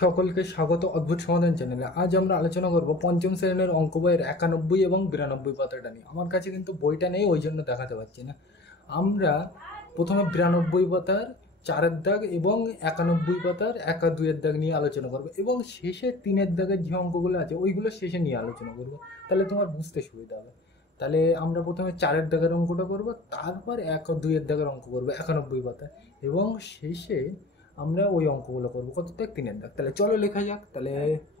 সকলকে স্বাগত অদ্ভুত সমাধান চ্যানেলে। আজ আমরা আলোচনা করব পঞ্চম শ্রেণীর অঙ্ক বইয়ের 91 এবং 92 পাতাটা নিয়ে। আমার কাছে কিন্তু বইটা নেই, ওই জন্য দেখাতে পারছি না। আমরা প্রথমে 92 পাতার 4-এর দাগ এবং 91 পাতার 1-2-এর দাগ নিয়ে আলোচনা করব, এবং শেষে 3-এর দাগের যে অঙ্কগুলো আছে ওইগুলো শেষে নিয়ে আলোচনা করব। তাহলে তোমার বুঝতে সুবিধা হবে। তাহলে আমরা প্রথমে 4-এর দাগের অঙ্কটা করব, তারপর 1-2-এর দাগের অঙ্ক করবো 91 পাতায়, এবং শেষে আমরা ওই অঙ্কগুলো করবো কত দাগ, 3-এর দাগ। তাহলে চলো লেখা যাক।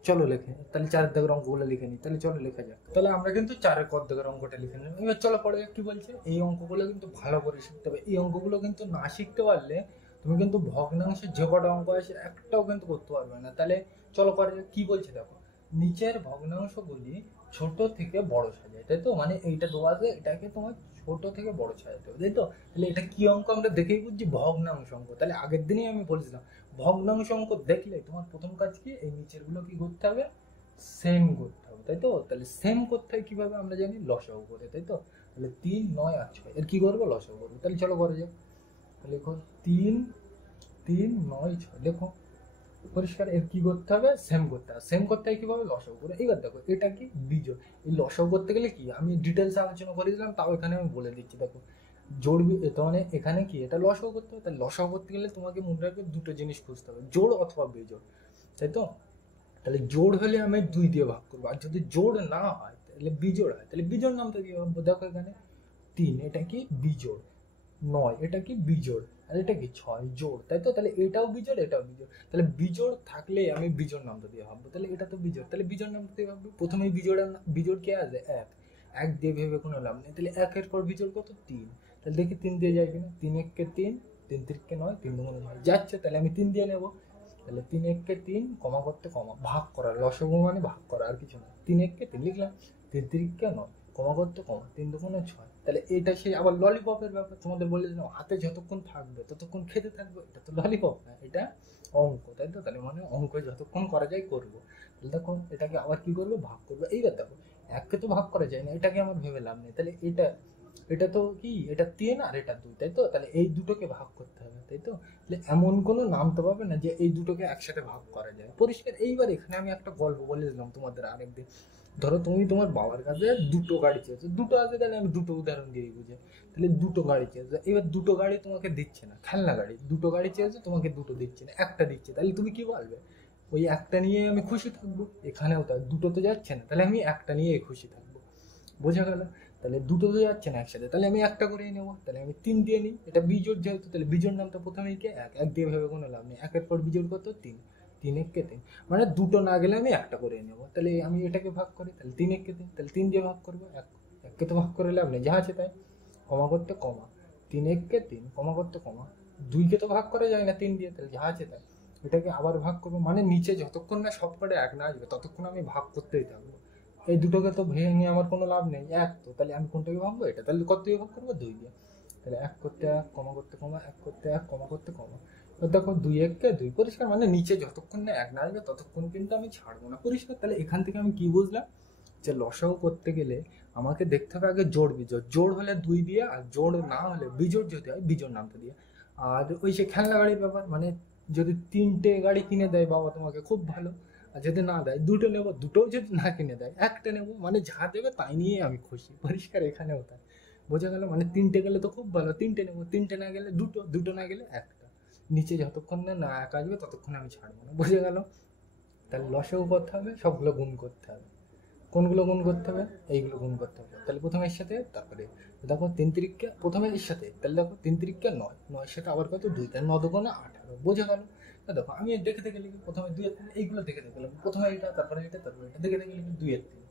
চলো লেখে, তাহলে 4-এর দাগের অঙ্কগুলো লিখে নিই। তাহলে চলো লেখা যাক। তাহলে আমরা কিন্তু 4-এর ক দাগের অঙ্কটা লিখে নিলাম। এবার চলো পড়ে যাক কি বলছে। এই অঙ্কগুলো কিন্তু ভালো করে শিখতে হবে। এই অঙ্কগুলো কিন্তু না শিখতে পারলে তুমি কিন্তু ভগ্নাংশের যে কটা অঙ্ক আছে একটাও কিন্তু করতে পারবে না। তাহলে চলো পরে কি বলছে দেখো। নিচের ভগ্নাংশগুলি ছোট থেকে বড় সাজায়, তাই তো? মানে এইটা দেওয়া আছে, এটাকে তোমার ছোট থেকে বড় সাজাতে হবে, তাই তো? তাহলে এটা কি অঙ্ক আমরা দেখেই বুঝছি, ভগ্নাংশ অঙ্ক। তাহলে আগের দিনেই আমি বলেছিলাম ভগ্নাংশ অঙ্ক দেখলে তোমার প্রথম কাজ কি, এই নিচের গুলো কি করতে হবে, সেম করতে হবে, তাই তো? তাহলে সেম করতে হয় কিভাবে আমরা জানি, লসাগু করে, তাই তো? তাহলে 3, 9 আর 6 এর কি করবো, লসাগু করবো। তাহলে চলো করে যাক। লেখো 3, 3, 9, 6 লেখো। পরিষ্কার। এর কি করতে হবে, সেম করতে হবে। সেম করতে হয় কিভাবে, লসাগু করে। এবার দেখো এটা কি, বিজোড়। এই লসাগু করতে গেলে কি, আমি ডিটেলস আলোচনা করে দিলাম, তাও এখানে আমি বলে দিচ্ছি। দেখো জোড়, এটা মানে এখানে কি, এটা লসাগু করতে হবে। তাহলে লসাগু করতে গেলে তোমাকে মনে রাখবে দুটো জিনিস খুঁজতে হবে, জোড় অথবা বিজোড়, তাই তো? তাহলে জোড় হলে আমি 2 দিয়ে ভাগ করবো, আর যদি জোড় না হয় তাহলে বিজোড় হয়। তাহলে বিজোড় নামটা কি ভাববো, দেখো এখানে 3 এটা কি বিজোড়, 9 এটা কি বিজোড়, আর এটা কি 6 জোড়, তাই তো? তাহলে এটাও বিজোড়, এটাও বিজোড়। তাহলে বিজোড় থাকলে আমি বিজোড় নামটা দিয়ে ভাববো। তাহলে এটা তো বিজোড়, তাহলে বিজোড় নামটা দিয়ে ভাববো। প্রথমেই বিজোড় কে আছে, 1। 1 দিয়ে ভেবে কোনো লাভ নেই। তাহলে 1-এর পর বিজোড় কত, 3। তাহলে দেখি 3 দিয়ে যায় কিনা। 3 1 3, 3 3 9, 3 2 9 যাচ্ছে। তাহলে আমি 3 দিয়ে নেবো। তাহলে 3 1 3, কমা করতে কমা, ভাগ করা, লসাগু মানে ভাগ করা, আর কিছু না। 3 1 3 লিখলাম, 3 3 9, কমা করতে কমা, 3 2 6। তাহলে এটা সেই আবার ললিপপের ব্যাপার, তোমাদের বলে দিলাম, হাতে যতক্ষণ থাকবে ততক্ষণ খেতে থাকবে। এটা তো ললিপপ না, এটা অঙ্ক, তাই তো? তাহলে মানে অঙ্ক যতক্ষণ করা যায় করবো। তাহলে দেখো এটাকে আবার কি করবো, ভাগ করবো। এইবার দেখো এককে তো ভাগ করা যায় না, এটাকে আমার ভেবে লাভ নেই। তাহলে এটা, এটা তো কি, এটা 3 আর এটা 2, তাই তো? তাহলে এই দুটোকে ভাগ করতে হবে, তাই তো? তাহলে এমন কোনো নাম তো পাবে না যে এই দুটোকে একসাথে ভাগ করা যায়। পরিষ্কার। এইবার এখানে আমি একটা গল্প বলে দিলাম তোমাদের আরেকদিন। ধরো তুমি তোমার বাবার কাছে দুটো গাড়ি চেয়েছো, দুটো আছে, তাহলে আমি দুটো উদাহরণ দিয়ে বুঝে। তাহলে দুটো গাড়ি চেয়েছো, এবার দুটো গাড়ি তোমাকে দিচ্ছে না, খেলনা গাড়ি। দুটো গাড়ি চেয়েছো, তোমাকে দুটো দিচ্ছে না, একটা দিচ্ছে। তাহলে তুমি কি বলবে, ওই একটা নিয়ে আমি খুশি থাকবো। এখানেও তাই, দুটো তো যাচ্ছে না, তাহলে আমি একটা নিয়ে খুশি থাকবো। বোঝা গেল? তাহলে দুটো তো যাচ্ছে না একসাথে, তাহলে আমি একটা করেই নেবো। তাহলে আমি 3 দিয়ে নিই, এটা বিজোড় যেহেতু। তাহলে বিজোড় নামটা প্রথমেই কে, 1। 1 দিয়ে ভেবে কোনো লাভ নেই, 1-এর পর বিজোড় কত, 3। 3 1 3, মানে দুটো না গেলে আমি একটা করে নেবো। তাহলে আমি এটাকে ভাগ করি, তাহলে 3 1 3, তাহলে 3 দিয়ে ভাগ করবো। 1কে তো ভাগ করে লাভ নেই, যা আছে তাই। কমা করতে কমা, 3 1 3, কমা করতে কমা। 2কে তো ভাগ করা যায় না 3 দিয়ে, তাহলে যা আছে তাই। এটাকে আবার ভাগ করবো, মানে নিচে যতক্ষণ না সব কটা 1 না আসবে ততক্ষণ আমি ভাগ করতেই থাকবো। এই দুটোকে তো ভেঙে আমার কোনো লাভ নেই, 1 তো। তাহলে আমি কোনটাকে ভাঙবো, এটা। তাহলে কত দিয়ে ভাগ করবো, 2 দিয়ে। তাহলে 1 করতে 1, কমা করতে কমা, 1 করতে 1, কমা করতে কমা। তো দেখো 2 1 কে 2, পরিষ্কার। মানে নিচে যতক্ষণ না 1 না আসবে ততক্ষণ কিন্তু আমি ছাড়বো না, পরিষ্কার। তাহলে এখান থেকে আমি কি বুঝলাম, যে লসাগু করতে গেলে আমাকে দেখতে হবে আগে জোড় বিজোড়। জোড় হলে 2 দিয়ে, আর জোড় না হলে বিজোড় যদি হয় বিজোড় নামটা দিয়ে। আর ওই যে খেলনা গাড়ির ব্যাপার, মানে যদি 3টে গাড়ি কিনে দেয় বাবা তোমাকে, খুব ভালো। আর যদি না দেয়, দুটো নেবো। দুটোও যদি না কিনে দেয়, একটা নেবো। মানে যা দেবে তাই নিয়ে আমি খুশি, পরিষ্কার। এখানেও তাই। বোঝা গেল? মানে 3টে গেলে তো খুব ভালো, 3টে নেবো। 3টে না গেলে দুটো, দুটো না গেলে একটা। নিচে যতক্ষণ না না এক আসবে ততক্ষণ আমি ছাড়বো না। বোঝা গেল? তাহলে লসেও করতে হবে, সবগুলো গুণ করতে হবে। কোনগুলো গুণ করতে হবে, এইগুলো গুণ করতে হবে। তাহলে প্রথমে এর সাথে, তারপরে দেখো 3 তিরিককে প্রথমে এর সাথে, তাহলে দেখো 3 তিরিককে 9, 9 সাথে আবার কত, 2, তাহলে 9 দুগুণে 18। বোঝা গেল? দেখো আমি দেখে দেখে লিখি, প্রথমে 2 এর 3, এইগুলো দেখে দেখে লিখবো। প্রথমে এটা, তারপরে এটা, তারপরে এটা, দেখে দেখে লিখি। 2 এর 3,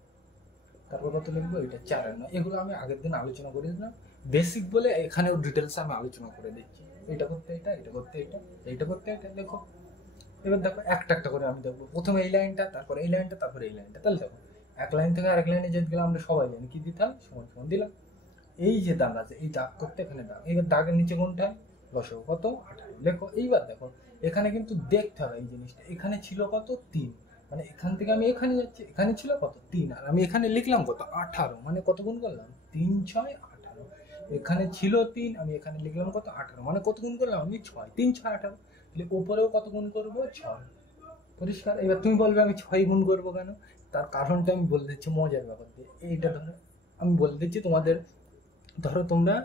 তারপর কত লিখবো, এটা 4 এর 9। এগুলো আমি আগের দিন আলোচনা করে দিলাম, বেসিক বলে। এখানেও ডিটেলস আমি আলোচনা করে দিচ্ছি। এটা করতে এটা, এটা করতে এটা, এইটা করতে এটা। দেখো এবার দেখো একটা একটা করে আমি দেখবো। প্রথমে এই লাইনটা, তারপরে এই লাইনটা, তারপরে এই লাইনটা। তাহলে দেখো এক লাইন থেকে আরেক লাইনে যেতে গেলে আমরা সবাই জানি কি দিতাম, সমান সমান দিলাম। এই যে দাগ আছে, এই দাগ করতে এখানে দাগ, এইবার দাগের নিচে কোনটা, লসাগু কত, 18 লেখো। এইবার দেখো এখানে কিন্তু দেখতে হবে এই জিনিসটা, এখানে ছিল কত, 3। মানে এখান থেকে আমি এখানে যাচ্ছি, এখানে ছিল কত, 3, আর আমি এখানে লিখলাম কত, 18। মানে কত গুণ করলাম, 3 6 18। এখানে ছিল 3, আমি এখানে লিখলাম কত, 18। মানে কত গুণ করলাম আমি, 6। 3 6 18। তাহলে উপরেও কত গুণ করবো, 6। পরিষ্কার। এবার তুমি বলবে আমি 6 গুণ করবো কেন, তার কারণটা আমি বলে দিচ্ছি মজার ব্যাপার দিয়ে। এইটা ধরো আমি বলে দিচ্ছি তোমাদের, ধরো তোমরা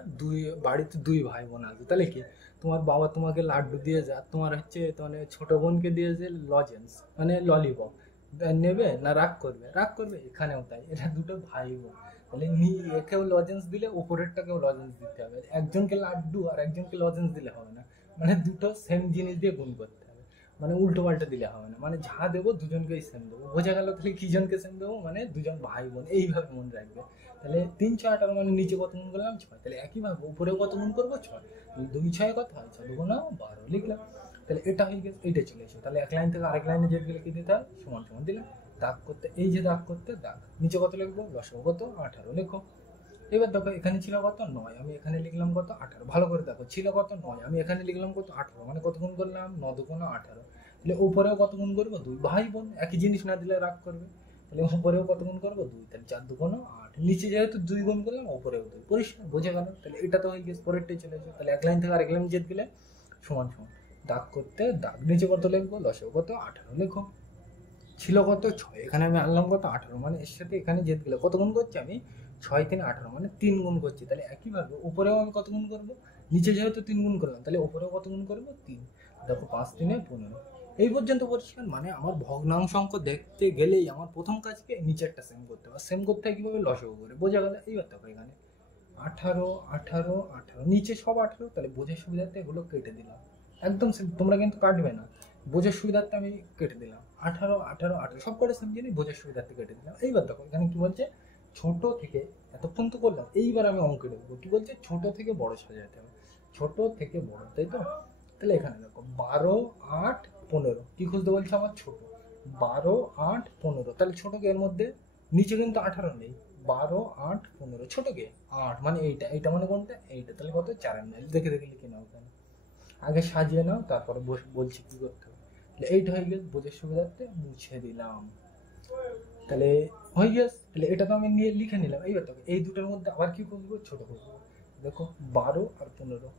বাড়িতে 2 ভাই বোন আছে, তাহলে কি তোমার বাবা তোমাকে লাড্ডু দিয়ে যা, তোমার হচ্ছে মানে ছোট বোনকে দিয়েছে লজেন্স মানে ললিপপ, নেবে না রাগ করবে? রাগ করবে। এখানেও তাই, এরা দুটো ভাই বোন, তাহলে একেও লজেন্স দিলে উপরেরটাকেও লজেন্স দিতে হবে। একজনকে লাড্ডু আর একজনকে লজেন্স দিলে হবে না, মানে দুটো সেম জিনিস দিয়ে গুণ করতে হবে, মানে উল্টো পাল্টা দিলে হবে না, মানে যা দেবো দুজনকেই সেম দেবো। বোঝা গেল? তাহলে কি জনকে সেম দেবো, মানে দুজন ভাই বোন, এইভাবে মনে রাখবে। তাহলে 3 6 18 মানে নিচে কত গুণ করলাম? 6। তাহলে একইভাবে উপরেও কত গুণ করবো? 6। 2 6 কত হয়? 6 2 12 লিখলাম। তাহলে এটা হয়ে গেছে, এইটা চলে এসো। তাহলে এক লাইন থেকে আরেক লাইনে যেতে গেলে কি দিতে হয়? সমান সমান দিলাম। দাগ করতে, এই যে দাগ করতে দাগ, নিচে কত লিখবো? লসাগু কত? 18 লেখো। এবার দেখো এখানে ছিল কত? 9, আমি এখানে লিখলাম কত? 18। ভালো করে দেখো, ছিল কত? 9, আমি এখানে লিখলাম কত? 18, মানে কত গুণ করলাম? 9 2 18। তাহলে উপরেও কত গুণ করবো? 2। ভাই বোন একই জিনিস না দিলে রাগ করবে। তাহলে উপরেও কত গুণ করবো? 2। তাহলে 4 2 8, নিচে যেহেতু 2 গুণ করলাম, উপরেও 2। পরিষ্কার? বোঝা গেল? তাহলে এটা তো হয়ে গেছে, পরেরটাই চলে যাবে। তাহলে এক লাইন থেকে আরেক লাইন যেতে গেলে সমান সমান দাগ করতে দাগ, নিচে কত লিখবো? লসাগু কত? 18 লেখো। ছিল কত? 6, এখানে আমি আনলাম কত? 18, মানে এর সাথে এখানে যেতে গেলে কত গুণ করছি আমি? 6 3 18, মানে 3 গুণ করছি। তাহলে একইভাবে উপরেও আমি কত গুণ করবো? নিচে যেহেতু 3 গুণ করলাম, তাহলে উপরেও কত গুণ করবো? 3। দেখো 5 3 15। এই পর্যন্ত পরিষ্কার? মানে আমার ভগ্নাংশ অঙ্ক দেখতে গেলেই আমার প্রথম কাজকে নিচেরটা সেম করতে হবে। সেম করতে হয় কিভাবে? লসাগু করে। বোঝা গেল? এইবার দেখো এখানে 18 18 18, নিচে সব 18, তাহলে বোঝার সুবিধার্থে এগুলো কেটে দিলাম। একদম তোমরা কিন্তু কাটবে না, বোঝার সুবিধার্থে আমি কেটে দিলাম। 18 18 18 সব করে সেম জিনিস, বোঝার সুবিধার্থে কেটে দিলাম। এইবার দেখো এখানে কি বলছে? ছোট থেকে, এতক্ষণ তো করলাম, এইবার আমি অঙ্ক লিখবো। কি বলছে? ছোট থেকে বড় সাজাতে হবে। ছোট থেকে বড়, তাই তো? তাহলে এখানে দেখো 12 8 15, কি খুঁজতে বলছে আমার? ছোট। 12 8 15, তাহলে ছোটকে এর মধ্যে, নিচে কিন্তু 18 নেই। 12 8 15, ছোটকে 8, মানে এইটা, এইটা মানে কোনটা? এইটা। তাহলে কত? 4 দেখে দেখে লিখে নাও এখানে, আগে সাজিয়ে নাও, তারপরে বলছি কি করতে হবে। তাহলে এইটা হয়ে গেছে, বোঝার সুবিধার্থে মুছে দিলাম। তাহলে হয়ে গেছে। তাহলে এটা তো আমি নিয়ে লিখে নিলাম। এইবার দেখো এই দুটোর মধ্যে আবার কি খুঁজবো? ছোট খুঁজবো। দেখো 12 আর 15,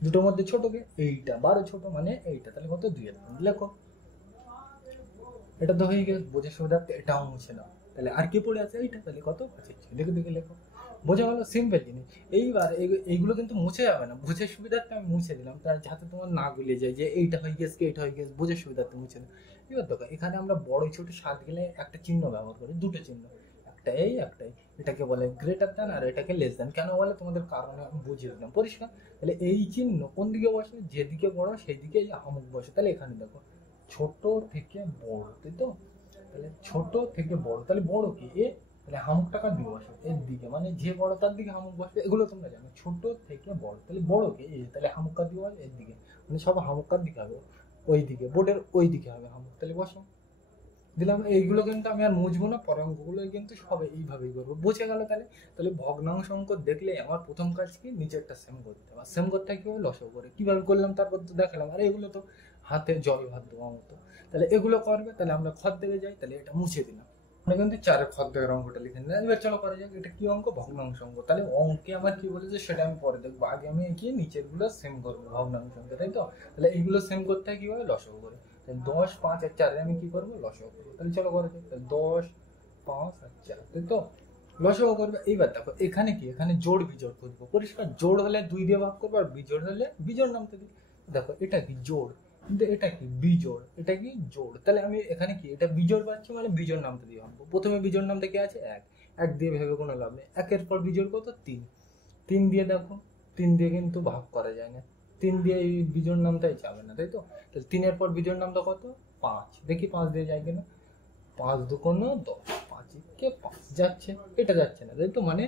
দুটোর মধ্যে ছোটকে এইটা, 12 ছোট মানে এইটা, তাহলে কত? 2 লেখো। এটা তো হয়ে গেছে, বোঝার সুবিধার্থে এটাও মুছে নাও। তাহলে আর কি পড়ে আছে? এইটা। তাহলে কত? 25। দেখে দেখে লেখো। বোঝা গেল? সিম্পল জিনিস। এইবার এইগুলো কিন্তু মুছে যাবে না, বোঝার সুবিধার্থে আমি মুছে দিলাম, তার যাতে তোমার না গুলিয়ে যায় যে এইটা হয়ে গেছে কি এইটা হয়ে গেছে, বোঝার সুবিধার্থে মুছে দিলাম। এবার দেখো এখানে আমরা বড় ছোট সাত গেলে একটা চিহ্ন ব্যবহার করি, দুটো চিহ্ন, একটা এই একটাই। এটাকে বলে গ্রেটার দ্যান আর এটাকে লেস দ্যান। কেন বলে? তোমাদের কারণে আমি বুঝিয়ে দিলাম। পরিষ্কার? তাহলে এই চিহ্ন কোন দিকে বসে? যেদিকে বড় সেই দিকে আমুক বসে। তাহলে এখানে দেখো ছোট থেকে বড়, তাই তো? তাহলে ছোট থেকে বড়, তাহলে বড় কি? এ। তাহলে হামুকটা কার দিকে বসে? এর দিকে, মানে যে বড় তার দিকে হামুক বসবে। এগুলো তোমরা জানো। ছোট থেকে বড়, তাহলে বড় কে? এ। তাহলে হামুক কার দিকে বসে? এর দিকে, মানে সব হামুক কার দিকে হবে? ওই দিকে, বোর্ডের ওই দিকে হবে হামুক। তাহলে বসো, দিলাম। এইগুলো কিন্তু আমি আর মুছবো না, পরে অঙ্কগুলো কিন্তু সব এইভাবেই করবো। বুঝে গেল? তাহলে তাহলে ভগ্নাংশ অঙ্ক দেখলে আমার প্রথম কাজ কি? নিচেরটা সেম করতে হবে। সেম করতে হয় কিভাবে? লসাগু করে। কিভাবে করলাম তারপর তো দেখালাম। আর এগুলো তো হাতে জল ভাত দেওয়া মতো। তাহলে এগুলো করবে। তাহলে আমরা খত দেখে যাই, তাহলে এটা মুছে দিলাম। আমরা কিন্তু 4 খত দেওয়ার অঙ্কটা লিখে নিলাম। এবার চলো করা যাক, এটা কি অঙ্ক? ভগ্নাংশ অঙ্ক। তাহলে অঙ্কে আমার কি বলেছে সেটা আমি পরে দেখবো, আগে আমি কি নিচের গুলো সেম করবো ভগ্নাংশ অঙ্কে, তাই তো? তাহলে এইগুলো সেম করতে হয় কিভাবে? লসাগু করে। 10 5 আর 4 আমি কি করবো? লসাগু করবো। তাহলে চলো করা যাক। 10 5 আর 4, তাই তো? লসাগু করবে। এইবার দেখো এখানে কি? এখানে জোড় বিজোড় খুঁজবো। পরিষ্কার? জোড় হলে 2 দিয়ে ভাগ করবো, আর বিজোড় হলে বিজোড় নামতে দিই। দেখো এটা কি? জোড়। কিন্তু এটা কি? বিজোড়। এটা কি? জোড়। তাহলে আমি এখানে কি? এটা বিজোড় পাচ্ছি, মানে বিজোড় নামতে দিয়ে ভাববো। প্রথমে বিজোড় নামতে কি আছে? 1। 1 দিয়ে ভেবে কোনো লাভ নেই। 1-এর পর বিজোড় কত? 3। 3 দিয়ে দেখো, 3 দিয়ে কিন্তু ভাগ করা যায় না। 3 দিয়ে এই বিজোড় নামটাই যাবে না, তাই তো? তাহলে 3-এর পর বিজোড় নামটা কত? 5। দেখি 5 দিয়ে যায় কিনা। 5 2 10, 5 কে 5 যাচ্ছে, এটা যাচ্ছে না, তাই তো? মানে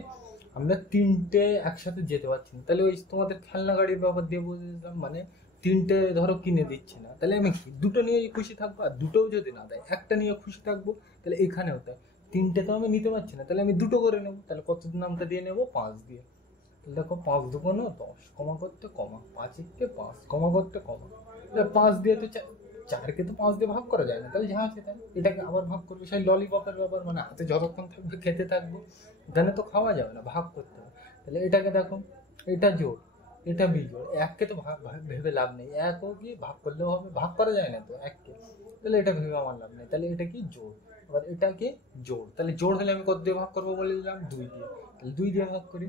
আমরা তিনটে একসাথে যেতে পারছি না। তাহলে ওই তোমাদের খেলনা গাড়ির ব্যাপার দিয়ে বুঝলাম, মানে তিনটে ধরো কিনে দিচ্ছে না, তাহলে আমি কি দুটো নিয়ে খুশি থাকবো? আর দুটোও যদি না দেয় একটা নিয়ে খুশি থাকবো। তাহলে এখানেও তাই, তিনটে তো আমি নিতে পারছি না, তাহলে আমি দুটো করে নেবো। তাহলে কত নামটা দিয়ে নেবো? 5 দিয়ে। তাহলে দেখো 5 2 10, কমা করতে কমা, 5 কে 5, কমা করতে কমা। 5 দিয়ে তো 4কে তো 5 দিয়ে ভাগ করা যায় না, তাহলে যা আছে তাই। এটাকে আবার ভাগ করবো, সেই ললিপপের ব্যাপার, মানে হাতে যতক্ষণ থাকবে খেতে থাকবো। এখানে তো খাওয়া যাবে না, ভাগ করতে হবে। তাহলে এটাকে দেখো, এটা জোড়, এটা বিজোড়, এককে তো ভেবে লাভ নেই, একও কি ভাগ করলেও হবে, ভাগ করা যায় না তো এককে, তাহলে এটা ভেবে আমার লাভ নেই, তাহলে এটা কি জোড়। এবার এটা কি জোড়, তাহলে জোড় হলে আমি কত দিয়ে ভাগ করবো বলে দিলাম, 2 দিয়ে, তাহলে 2 দিয়ে ভাগ করি,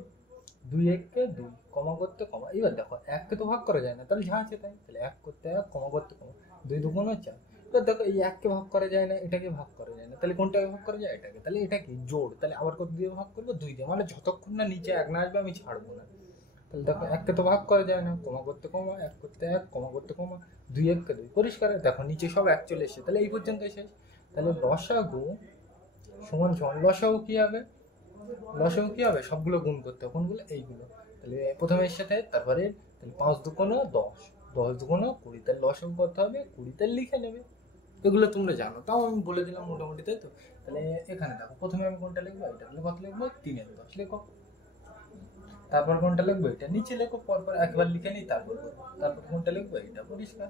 2 এককে 2, কমা করতে কমা। এবার দেখো এককে তো ভাগ করা যায় না, তাহলে যা আছে তাই, তাহলে এক করতে এক, কমা করতে কমা, 2 দুগুণ 4। এবার দেখো এই এককে ভাগ করা যায় না, এটাকে ভাগ করা যায় না, তাহলে কোনটাকে ভাগ করা যায়, এটাকে, তাহলে এটা কি জোড়, তাহলে আবার কত দিয়ে ভাগ করবো, 2 দিয়ে, মানে যতক্ষণ না নিচে এক না আসবে আমি ছাড়বো না। তাহলে দেখো এককে তো ভাগ করা যায় না, কমা করতে কমা, এক করতে এক, কমা করতে কমা, 2 এককে 2, পরিষ্কার। দেখো নিচে সব এক চলে এসেছে, তাহলে এই পর্যন্ত শেষ। তাহলে লসাগু সমান সমান, লসাগু কি হবে, লসাগু কি হবে, সবগুলো গুণ করতে হবে, কোনগুলো, এইগুলো। তাহলে প্রথমে এর সাথে, তারপরে তাহলে 5 দুগুণ 10, 10 দুগুণ 20, তাহলে লসাগু কত হবে 20, তাহলে লিখে নেবে। এগুলো তোমরা জানো, তাও আমি বলে দিলাম মোটামুটি, তাই তো। তাহলে এখানে দেখো প্রথমে আমি কোনটা লিখবো, এটা, তাহলে কত লিখবো, 3/10 লিখো। তারপর কোনটা লিখবো, এটা নিচে লেখো, পরপর একবার লিখে নিই, তারপর তারপর কোনটা লিখবো, এটা, পরিষ্কার।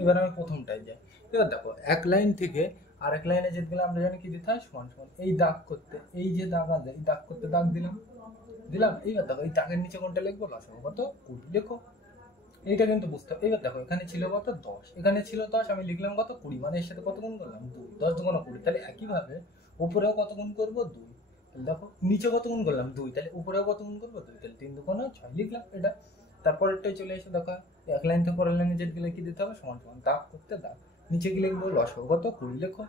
এবার আমি প্রথমটায় যাই। এবার দেখো এক লাইন থেকে আরেক লাইনে যেতে গেলে আমরা জানি কি দিতে হয়, সমান সমান। এই দাগ করতে, এই যে দাগ আছে, এই দাগ করতে দাগ দিলাম, দিলাম। এইবার দেখো এই দাগের নিচে কোনটা লিখবো, লসাগু কত 20 লেখো। এইটা কিন্তু বুঝতে হবে। এবার দেখো এখানে ছিল কত 10, এখানে ছিল 10, আমি লিখলাম কত 20, মানে এর সাথে কত গুণ করলাম 2, 10 দুগুণ 20, তাহলে একইভাবে উপরেও কত গুণ করবো 2, তাহলে দেখো নিচে কত গুণ করলাম 2, তাহলে উপরেও কত গুণ করবো 2, তাহলে 3 দুগুণ 6 লিখলাম এটা। তারপরেরটাই চলে এসে দেখো এক লাইন থেকে পরের লাইনে যেতে গেলে কি দিতে হবে, সমান সমান, দাগ করতে দাগ, নিচে কি লিখবো, লসাগু কত 20 লেখো।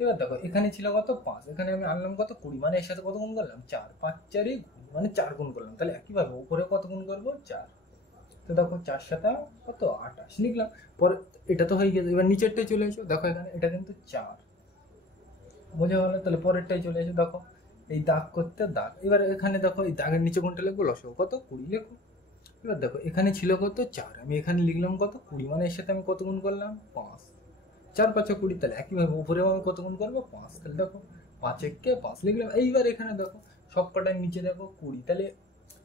এবার দেখো এখানে ছিল কত 5, এখানে আমি আনলাম কত 20, মানে এর সাথে কত গুণ করলাম 4, 5 4ই মানে 4 গুণ করলাম, তাহলে একইভাবে উপরে কত গুণ করবো 4। তো দেখো 4 সাথে কত 28 লিখলাম। পরে এটা তো হয়ে গেছে, এবার নিচেরটাই চলে এসো, দেখো এখানে এটা কিন্তু 4, বোঝা গেলো। তাহলে পরেরটাই চলে এসো, দেখো এই দাগ করতে দাগ। এবার এখানে দেখো এই দাগের নিচে কোনটা লিখবো, লসাগু কত 20 লেখো। এবার দেখো এখানে ছিল কত 4, আমি এখানে লিখলাম কত 20, মানে এর সাথে আমি কত গুণ করলাম 5, 4 5 20, তাহলে একইভাবে উপরেও আমি কত গুণ করবো 5, তাহলে দেখো 5 এককে 5 লিখলাম। এইবার এখানে দেখো সব কটার নিচে দেখো 20, তাহলে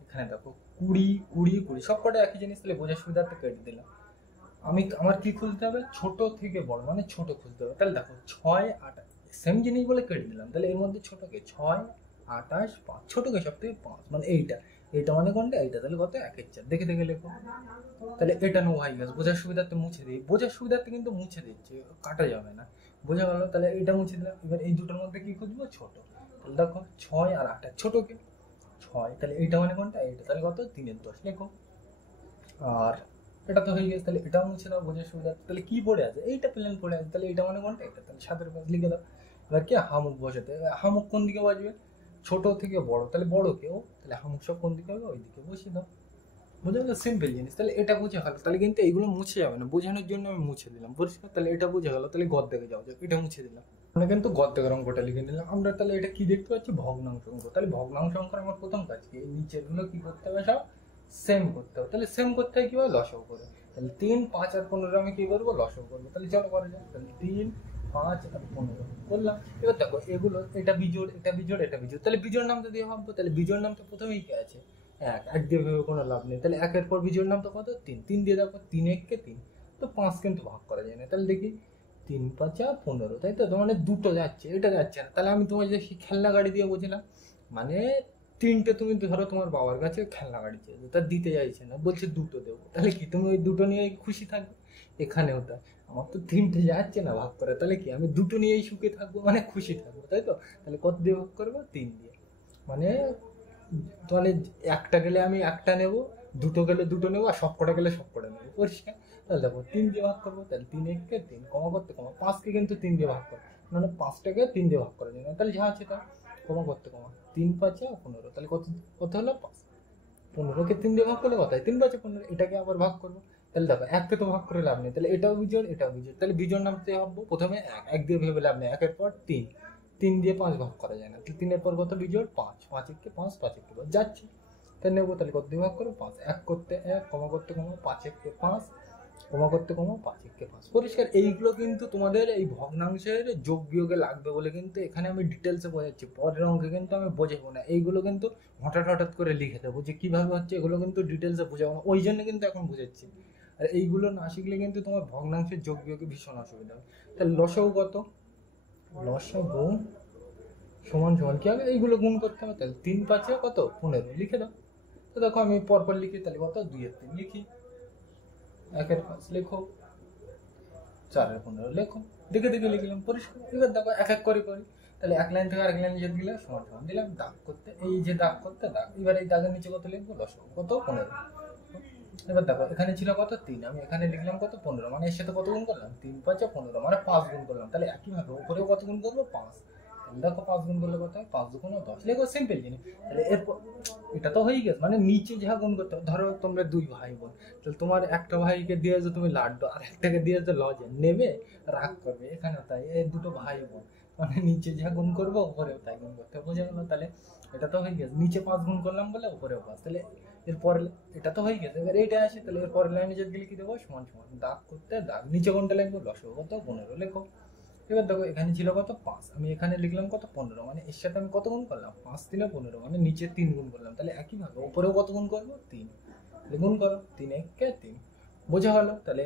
এখানে দেখো 20 20 20 সব কটা একই জিনিস, তাহলে বোঝার সুবিধার্থে কেটে দিলাম। আমার কি খুলতে হবে, ছোট থেকে বড়, মানে ছোট খুলতে হবে। তাহলে দেখো 6 28, সেম জিনিস বলে কেটে দিলাম, তাহলে এর মধ্যে ছোটকে 6 28 5, ছোটকে সব থেকে 5, মানে এইটা, এটা মানে কোনটা, এইটা, তাহলে কত 1/4, দেখে দেখে লেখো। তাহলে এটা নো হয়ে গেছে, বোঝার সুবিধার্থে মুছে দিই, বোঝার সুবিধার্থে কিন্তু মুছে দিচ্ছি, কাটা যাবে না, বোঝা গেল। তাহলে এটা মুছে দিলাম। এবার এই দুটোর মধ্যে কি খুঁজবো, ছোট, তাহলে দেখো 6 আর 8, ছোটকে 6, তাহলে এইটা মানে কোনটা, এইটা, তাহলে কত 3/10 লেখো। আর এটা তো হয়ে গেছে, তাহলে এটাও মুছে দাও বোঝার সুবিধা। তাহলে কি পড়ে আছে, এইটা প্লেন পড়ে আছে, তাহলে এটা মানে কোনটা, এটা, তাহলে 7 লিখে দাও। এবার কি হামুক বসাতে, হামুক কোন দিকে বাজবে, ছোট থেকে বড়, তাহলে বড় কেউ, তাহলে হামুক সব কোন দিকে হবে, ওই দিকে বসিয়ে দাও। বুঝে গেল, সিম্পল জিনিস। তাহলে এটা বুঝে গেল, তাহলে কিন্তু এইগুলো মুছে যাবে না, বোঝানোর জন্য আমি মুছে দিলাম, পরিষ্কার। তাহলে এটা বুঝে গেল, তাহলে গদ দেখে যাও, এটা মুছে দিলাম। আমরা কিন্তু গদ দেখে অঙ্কটা লিখে নিলাম আমরা। তাহলে এটা কি দেখতে পাচ্ছি, ভগ্নাংশ অঙ্ক। তাহলে ভগ্নাংশ অঙ্কের আমার প্রথম কাজ কি, এই নিচের গুলো কি করতে হবে, সব সেম করতে হবে। তাহলে সেম করতে হয় কিভাবে, লসাগু করে। তাহলে 3 5 আর 15 আমি কি করবো, লসাগু করবো। তাহলে চলো করা যাক। তাহলে 3 5 আর 15 করলাম। এবার দেখো এগুলো, এটা বিজোড়, এটা বিজোড়, এটা বিজোড়, তাহলে বিজোড় নামটা দিয়ে ভাববো। তাহলে বিজোড় নাম তো প্রথমেই কি আছে, এক, এক দিয়ে ভেবে কোনো লাভ নেই। তাহলে একের পর বিজোড় নাম তো কত 3, 3 দিয়ে দেখো 3 এককে 3, তো 5 কিন্তু ভাগ করা যায় না। তাহলে দেখি 3 5 15, তাই তো, মানে দুটো যাচ্ছে, এটা যাচ্ছে না। তাহলে আমি তোমার যে খেলনা গাড়ি দিয়ে বুঝলাম, মানে 3টে তুমি ধরো তোমার বাবার কাছে খেলনা গাড়ি চেয়েছো, তার দিতে চাইছে না, বলছে 2টো দেবো, তাহলে কি তুমি ওই 2টো নিয়ে খুশি থাকবে। এখানেও তাই, আমার তো 3টে যাচ্ছে না ভাগ করে, তাহলে কি আমি 2টো নিয়েই সুখে থাকবো, মানে খুশি থাকবো, তাই তো। তাহলে কত দিয়ে ভাগ করবো, 3 দিয়ে, মানে তাহলে একটা গেলে আমি একটা নেব, 2টো গেলে 2টো নেবো, আর সব কটা গেলে সব কটা নেবো, পরিষ্কার। তাহলে দেখো 3 দিয়ে ভাগ করবো, তাহলে 3 এককে 3, কমা করতে কমা, 5কে কিন্তু 3 দিয়ে ভাগ করো, মানে 5টাকে 3 দিয়ে ভাগ করা যায় না, তাহলে যা আছে তা, কমা করতে কমা, 3 5 15, তাহলে কত কত হলো 5, 15কে 3 দিয়ে ভাগ করলে কত হয়, 3 5 15, এটাকে আবার ভাগ করবো। তাহলে দেখো এককে তো ভাগ করে লাভ নেই, তাহলে এটাও বিজোড়, এটাও বিজোড়, তাহলে বিজোড় নামতে ভাববো প্রথমে এক, এক দিয়ে ভেবে লাভ নেই, একের পর 3, 3 দিয়ে 5 ভাগ করা যায় না, 3-এর পর কত বিজোড় 5, 5 এককে 5, 5 এককে 5 যাচ্ছে, তাহলে নেবো। তাহলে কত দিয়ে ভাগ করবো 5, এক করতে এক, কমা করতে কমা, 5 এককে 5, কমা করতে কমা, 5 এককে 5, পরিষ্কার। এইগুলো কিন্তু তোমাদের এই ভগ্নাংশের যোগ বিয়োগে লাগবে বলে কিন্তু এখানে আমি ডিটেলসে বোঝাচ্ছি, পরের অঙ্কে কিন্তু আমি বোঝাবো না, এইগুলো কিন্তু হঠাৎ হঠাৎ করে লিখে দেবো যে কিভাবে হচ্ছে, এগুলো কিন্তু ডিটেলসে বোঝাবো না, ওই জন্য কিন্তু এখন বোঝাচ্ছি। আর এইগুলো না শিখলে কিন্তু তোমার ভগ্নাংশের যোগ বিয়োগে ভীষণ অসুবিধা হবে। তাহলে লসাগু কত, লসাগু সমান সমান কি হবে, এইগুলো গুণ করতে হবে। তাহলে 3 5 কত 15 লিখে দাও। তো দেখো আমি পরপর লিখি, তাহলে কত 2-3 লিখি, 1-5 লেখো, 4-15 লেখো, দেখে দেখে লিখলাম পরিষ্কার। এবার দেখো এক এক করে করি, তাহলে এক লাইন থেকে আরেক লাইন যেতে গেলে সমান সমান দিলাম, দাগ করতে, এই যে দাগ করতে দাগ, এবার এই দাগের নিচে কত লিখবো, লসাগু কত 15। এবার দেখো এখানে ছিল কত 3, আমি এখানে লিখলাম কত 15, মানে এর সাথে কত গুণ করলাম, 3-5-15, মানে 5 গুণ করলাম। তাহলে একইভাবে উপরেও কত গুণ করবো, 5। দেখো 5 গুণ করলে কত হয়, 5-2-10, লেখো, সিম্পল জিনিস। তাহলে এরপর এটা তো হয়ে গেছে, মানে নিচে যা গুণ করতে হবে, ধরো তোমরা 2 ভাই বোন, তাহলে তোমার একটা ভাইকে দিয়ে যে তুমি লাড্ডু, আর একটাকে দিয়ে যে লজেন নেবে, রাগ করবে, এখানে তাই এই দুটো ভাই বোন, মানে নিচে যা গুণ করবো উপরেও তাই গুণ করতে হবে, বোঝা গেল? তাহলে এটা তো হয়ে গেছে, নিচে 5 গুণ করলাম বলে উপরেও 5, তাহলে এরপরে এটা তো হয়ে গেছে। এবার এইটা আসে, তাহলে এরপরে লাইনে যদি লিখে দেবো সমান সমান, দাগ করতে দাগ, নিচে কোনটা লিখবো, লসাগু কত 15 লেখো। এবার দেখো এখানে ছিল কত 5, আমি এখানে লিখলাম কত 15, মানে এর সাথে আমি কত গুণ করলাম, 5-3-15, মানে নিচে 3 গুণ করলাম। তাহলে একইভাবে উপরেও কত গুণ করবো, 3, গুণ করো, 3-1-3, বোঝা হলো? তাহলে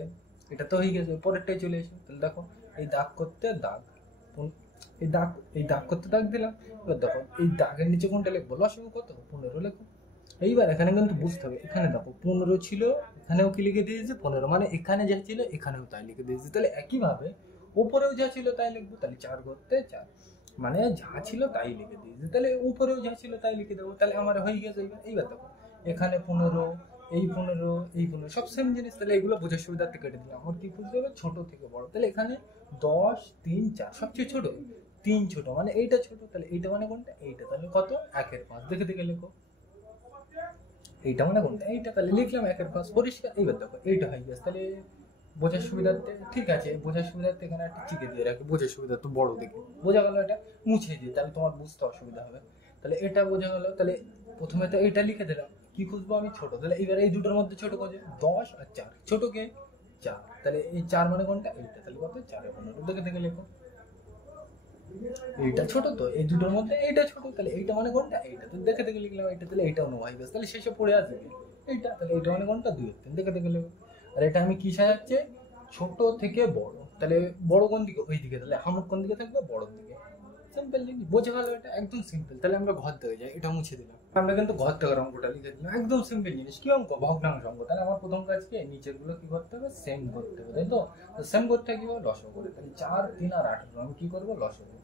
এটা তো হয়ে গেছে, পরেরটাই চলে এসে, তাহলে দেখো এই দাগ করতে দাগ, এই দাগ, এই দাগ করতে দাগ দিলাম। এবার দেখো এই দাগের নিচে কোনটা লিখবো, লসাগু কত 15 লেখো। এইবার এখানে কিন্তু বুঝতে হবে, এখানে দেখো 15 ছিল, এখানেও কি লিখে দিয়েছে 15, মানে এখানে যা ছিল এখানেও তাই লিখে দিয়েছে। তাহলে একইভাবে উপরেও যা ছিল তাই লিখবো, তাহলে 4 করতে 4, মানে যা ছিল তাই লিখে দিয়েছে, তাহলে উপরেও যা ছিল তাই লিখে দেবো, তাহলে আমার হয়ে গেছে। এইবার দেখো এখানে 15, এই 15, এই 15 সব সেম জিনিস, তাহলে এগুলো বোঝার সুবিধার্থে কেটে দিলাম। আমার কি খুঁজতে হবে, ছোট থেকে বড়, তাহলে এখানে 10, 3, 4 সবচেয়ে ছোট, 3 ছোট, মানে এইটা ছোট, তাহলে এইটা মানে কোনটা, এইটা, তাহলে কত 1-5, দেখে দেখে লেখো, এইটা মানে কোনটা, এইটা, তাহলে লিখলাম 1-5 পরিষ্কার। এইবার দেখো এইটা হয়ে গেছে, তাহলে বোঝার সুবিধার্থে, ঠিক আছে, বোঝার সুবিধার্থে এখানে একটা চিকে দিয়ে রাখি, বোঝার সুবিধার্থে বড় দেখে, বোঝা গেল? এটা মুছে দিই, তাহলে তোমার বুঝতে অসুবিধা হবে। তাহলে এটা বোঝা গেল। তাহলে প্রথমে তো এইটা লিখে দিলাম, কি খুঁজবো আমি, ছোট, তাহলে এবার এই দুটোর মধ্যে ছোট খোঁজে, 10 আর 4, ছোট কে 4, তাহলে এই 4 মানে কোনটা, এইটা, তাহলে কত 4-15, দেখে দেখে লেখো, এইটা ছোট, তো এই দুটোর মধ্যে এইটা ছোট, তাহলে এইটা মানে কোনটা, এইটা, তো দেখে দেখে লিখলাম এইটা, তাহলে এইটা অনুযায়ী বেশ, তাহলে শেষে পড়ে আসবে এইটা, তাহলে এইটা মানে কোনটা, 2-3, দেখে দেখে লিখো। আর এটা আমি কি সাজাচ্ছে, ছোট থেকে বড়, তাহলে বড় কোন দিকে, ওই দিকে, তাহলে হামুক কোন দিকে থাকবে, বড় দিকে, সিম্পল জিনিস, বোঝা গেল? এটা একদম সিম্পল। তাহলে আমরা ঘর থেকে যাই, এটা মুছে দিলাম, আমরা কিন্তু ঘর থেকে অঙ্কটা লিখে দিলাম, একদম সিম্পল জিনিস। কি অঙ্ক, ভগ্নাংশ অঙ্ক। তাহলে আমার প্রথম কাজ কি, নিচের গুলো কি করতে হবে, সেম করতে হবে, তাই তো? সেম করতে কি হবে, লসাগু করে, তাহলে 4, 3 আর 18 আমি কি করবো, লসাগু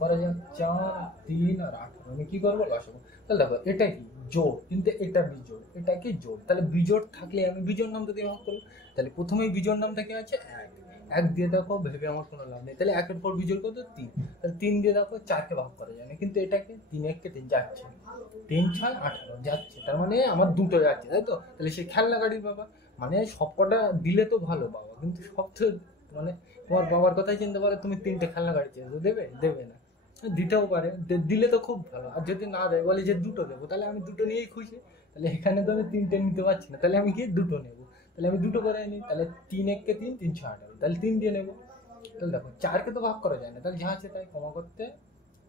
করা যাক, 4, 3 আর 18 আমি কি করবো, লসাগু। তাহলে দেখো এটা কি জোড়, কিন্তু এটা বিজোড়, এটা কি জোড়, তাহলে বিজোড় থাকলে আমি বিজোড় নামটা দিয়ে ভাগ করবো। তাহলে প্রথমেই বিজোড় নামটা কি আছে, 1, 1 দিয়ে দেখো, ভেবে আমার কোনো লাভ নেই, তাহলে 1-এর পর বিজোড় কত, 3, তাহলে 3 দিয়ে দেখো, 4কে ভাগ করা যায় না, কিন্তু এটাকে 3-1-3 যাচ্ছে, 3, 6, 18 যাচ্ছে, তার মানে আমার দুটো যাচ্ছে, তাই তো? তাহলে সে খেলনা গাড়ির বাবা, মানে সবকটা দিলে তো ভালো বাবা, কিন্তু সব তো, মানে তোমার বাবার কথাই চিন্তা করে, তুমি 3টে খেলনা গাড়ি চেয়েছো, দেবে দেবে না, দিতেও পারে, দিলে তো খুব ভালো, আর যদি না দেয়, বলে যে দুটো দেবো, তাহলে আমি দুটো নিয়েই খুশি। তাহলে এখানে তো আমি 3টে নিতে পারছি না, তাহলে আমি কি দুটো নেবো, তাহলে আমি দুটো করে নিই, তাহলে 3-1-3, 3, 6, 18, তাহলে 3 দিয়ে নেবো। তাহলে দেখো 4কে তো ভাগ করা যায় না, তাহলে যা আছে তাই, ক্ষমা করতে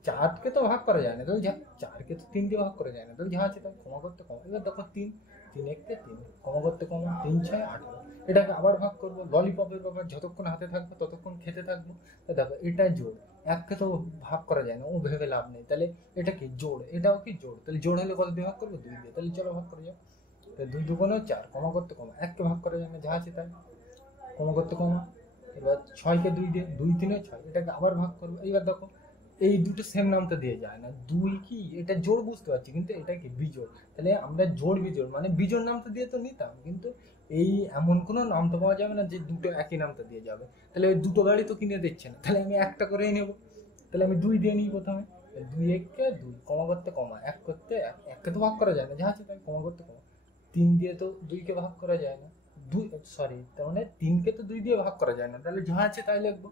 4কে তো ভাগ করা যায় না, তাহলে 4কে তো 3 দিয়ে ভাগ করা যায় না, তাহলে যা আছে তাই, ক্ষমা করতে কমা। এবার দেখো 3, 3-1-3, ক্ষমা করতে কমা, 3, 6, 18, এটাকে আবার ভাগ করবো, ললিপপের ব্যাপার, যতক্ষণ হাতে থাকবো ততক্ষণ খেতে থাকবো। তো দেখো এটা জোড়, 1কে তো ভাগ করা যায় না, ও ভেবে লাভ নেই, তাহলে এটা কি জোড়, এটাও কি জোড়, তাহলে জোড় হলে কত দিয়ে ভাগ করবো, 2 দিয়ে, তাহলে চলো ভাগ করে যাও। 2-2 4, ক্ষমা করতে কমা, 1কে ভাগ করা যায় না, যা আছে তাই, ক্ষমা করতে কমা। এবার 6কে 2 দিয়ে, 2-3-6, এটাকে আবার ভাগ করবো। এইবার দেখো এই দুটো সেম নামটা দিয়ে যায় না, 2 কি, এটা জোড় বুঝতে পারছি, কিন্তু এটা কি বিজোড়, তাহলে আমরা জোড় বিজোড় মানে বিজোড় নামটা দিয়ে তো নিতাম, কিন্তু এই এমন কোনো নাম তো পাওয়া যাবে না যে দুটো একই নামটা দিয়ে যাবে, তাহলে ওই দুটো গাড়ি তো কিনে দিচ্ছে না, তাহলে আমি একটা করেই নেবো, তাহলে আমি 2 দিয়ে নিই প্রথমে, 2-1-2, ক্ষমা করতে কমা, 1 করতে 1, 1কে তো ভাগ করা যায় না, যা আছে তাই, ক্ষমা করতে কমা। 3 দিয়ে তো 2কে ভাগ করা যায় না, 2, সরি, তার মানে 3কে তো 2 দিয়ে ভাগ করা যায় না, তাহলে যা আছে তাই লিখবো।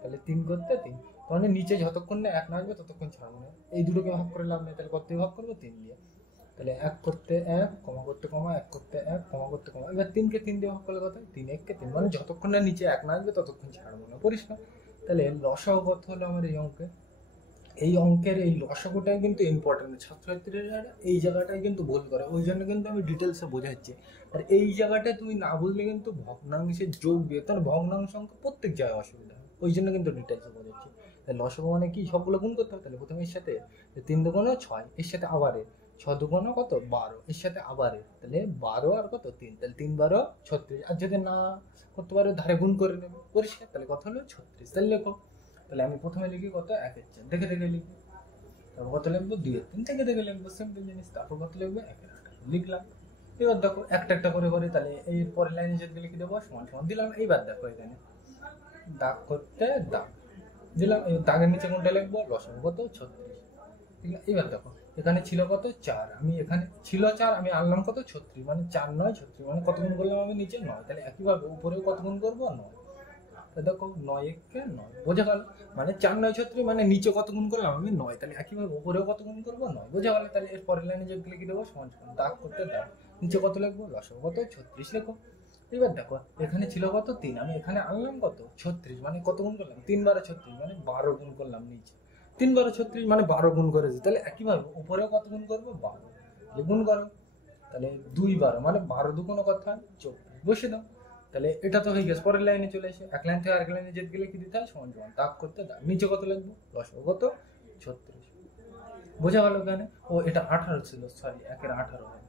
তাহলে 3 করতে 3, তার মানে নিচে যতক্ষণ না 1 না আসবে ততক্ষণ ছাড়বো না, এই দুটোকে ভাগ করে লাভ নেই, তাহলে কত দিয়ে ভাগ করবো, 3 দিয়ে। তাহলে 1 করতে 1, ক্ষমা করতে কমা, 1 করতে 1, ক্ষমা করতে কমা। এবার 3কে 3 দিয়ে ভাগ করলে কত, 3-1-3, মানে যতক্ষণ না নিচে 1 না আসবে ততক্ষণ ছাড়বো না, পরিষ্কার? তাহলে লসাগু কত হলো আমার এই অঙ্কে, এই অঙ্কের এই লসাগুটাই কিন্তু ইম্পর্টেন্ট, ছাত্রছাত্রীরা এই জায়গাটাই কিন্তু ভুল করে, ওই জন্য কিন্তু আমি ডিটেলসে বোঝাচ্ছি। আর এই জায়গাটায় তুমি না বুঝলে কিন্তু ভগ্নাংশের যোগ বিয়োগ, তাহলে ভগ্নাংশ অঙ্ক প্রত্যেক জায়গায় অসুবিধা হয়, ওই জন্য কিন্তু ডিটেলসে বোঝাচ্ছি। তাহলে লসাগু মানে কি, সবগুলো গুণ করতে হবে, তাহলে প্রথমে এর সাথে 3-2-6, এর সাথে আবার দুগুণ কত 12, এর সাথে আবার তাহলে 12 আর কত 3, তাহলে 3 12 36। আর যদি না করতে পারো ধারে গুণ করে নেবে, পরিষ্কার। তাহলে কত হলো 36। তাহলে লেখো। তাহলে আমি প্রথমে লিখি কত 1/4, দেখে দেখে লিখি। তারপর কত লিখবো 2/3, দেখে দেখে লিখবো, সিম্পল জিনিস। তারপর কত লিখবো 1/8 লিখলাম। এবার দেখো একটা একটা করে করে, তাহলে এই পরের লাইনে যেগুলো লিখে দেবো সমান সমান দিলাম। এইবার দেখো এখানে দাগ করতে দাগ দিলাম, এই দাগের নিচে কোনটা লিখবো লসাগু কত 36। ঠিক আছে, এবার দেখো এখানে ছিল কত 4, আমি এখানে ছিল 4, আমি আনলাম কত 36, মানে 4 9 36, মানে কত গুণ করলাম আমি নিচে 9, তাহলে একইভাবে উপরেও কত গুণ করবো 9। দেখো 9 1 9, বোঝা গেল? মানে 4 9 36, মানে নিচে কত গুণ করলাম আমি 9, তাহলে একইভাবে উপরেও কত গুণ করবো 9, বোঝা গেল? তাহলে এর পরের লাইনে যে লিখে দেবো সমান সমান দাগ করতে দাগ, নিচে কত লিখবো লসাগু কত 36 লেখো। এবার দেখো এখানে ছিল কত 3, আমি এখানে আনলাম কত 36, মানে কত গুণ করলাম 3 12 36, মানে 12 গুণ করলাম নিচে। 3 12 36, মানে 12 গুণ করেছি, তাহলে একইভাবে উপরেও কত গুণ করবো 12, গুণ করো। তাহলে 2 12, মানে 12 দুগুণ কথা 24, বসে দাও। তাহলে এটা তো হয়ে গেছে। পরের লাইনে চলে এসে এক লাইন থেকে আরেক লাইনে যেতে গেলে কি দিতে হয় সমান সমান দাগ করতে দাগ, নিচে কত লিখবো লসাগু কত 36, বোঝা গেল? এখানে ও এটা 18 ছিল, সরি 1 এর 18 হয়,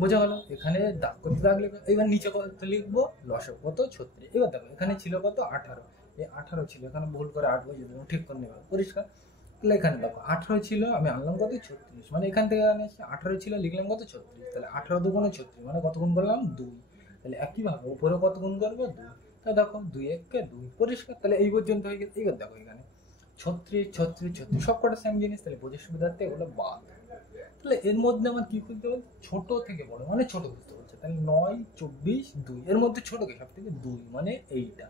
বোঝা গেল? এখানে দাগ করতে দাগ লিখবো। এবার নিচে কত লিখবো লসাগু কত 36। এবার দেখো এখানে ছিল কত 18, এই 18 ছিল, এখানে ভুল করে 8 বসে দিলাম, ঠিক করে নেবে, পরিষ্কার। তাহলে এখানে দেখো 18 ছিল, আমি আনলাম কত 36, মানে এখান থেকে এখানে 18 ছিল, লিখলাম কত 36, তাহলে 18 দুগুণে 36, মানে কত গুণ করলাম 2, তাহলে একইভাবে উপরে কত গুণ করবো 2, তাহলে দেখো 2 1 2, পরিষ্কার। তাহলে এই পর্যন্ত হয়ে গেছে। এবার দেখো এখানে 36 36 36 সব কটা সেম জিনিস, তাহলে বোঝার সুবিধার্থে এগুলো বাদ। তাহলে এর মধ্যে আমার কি খুঁজতে বলছে ছোট থেকে বড়, মানে ছোট বুঝতে বলছে। তাহলে 9 24 2, এর মধ্যে ছোট কে সব থেকে 2, মানে এইটা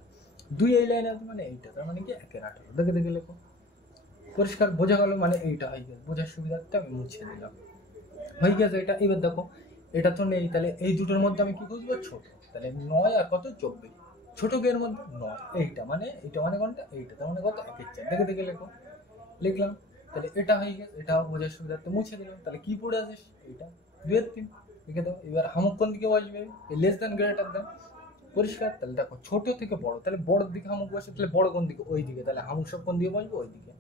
2 এই লাইনে আছে, মানে এইটা, তার মানে কি 1 এর 18, দেখে দেখে লেখো, পরিষ্কার। বোঝা গেল? মানে এইটা হয়ে গেল, বোঝার সুবিধার্থে আমি মুছে দিলাম, হয়ে গেছে এটা। এবার দেখো এটা তো নেই, তাহলে এই দুটোর মধ্যে আমি কি খুঁজবো ছোট, তাহলে 9 আর কত 24, ছোট কে এর মধ্যে 9, এইটা মানে কোনটা এইটা, তার মানে কত 1 এর 4, দেখে দেখে লেখো, লিখলাম। তাহলে এটা হয়ে গেছে, এটা বোঝার সুবিধার্থে মুছে দিলাম। তাহলে কি পড়ে আছে এটা 2 এর 3, লিখে দাও। এবার হামুক কোন দিকে বসবে, এই লেস দেন গ্রেটার দেন, পরিষ্কার। তাহলে দেখো ছোট থেকে বড়, তাহলে বড়র দিকে হামুক বসে, তাহলে বড় কোন দিকে ওই দিকে, তাহলে হামুক সব কোন দিকে বসবে ওই দিকে,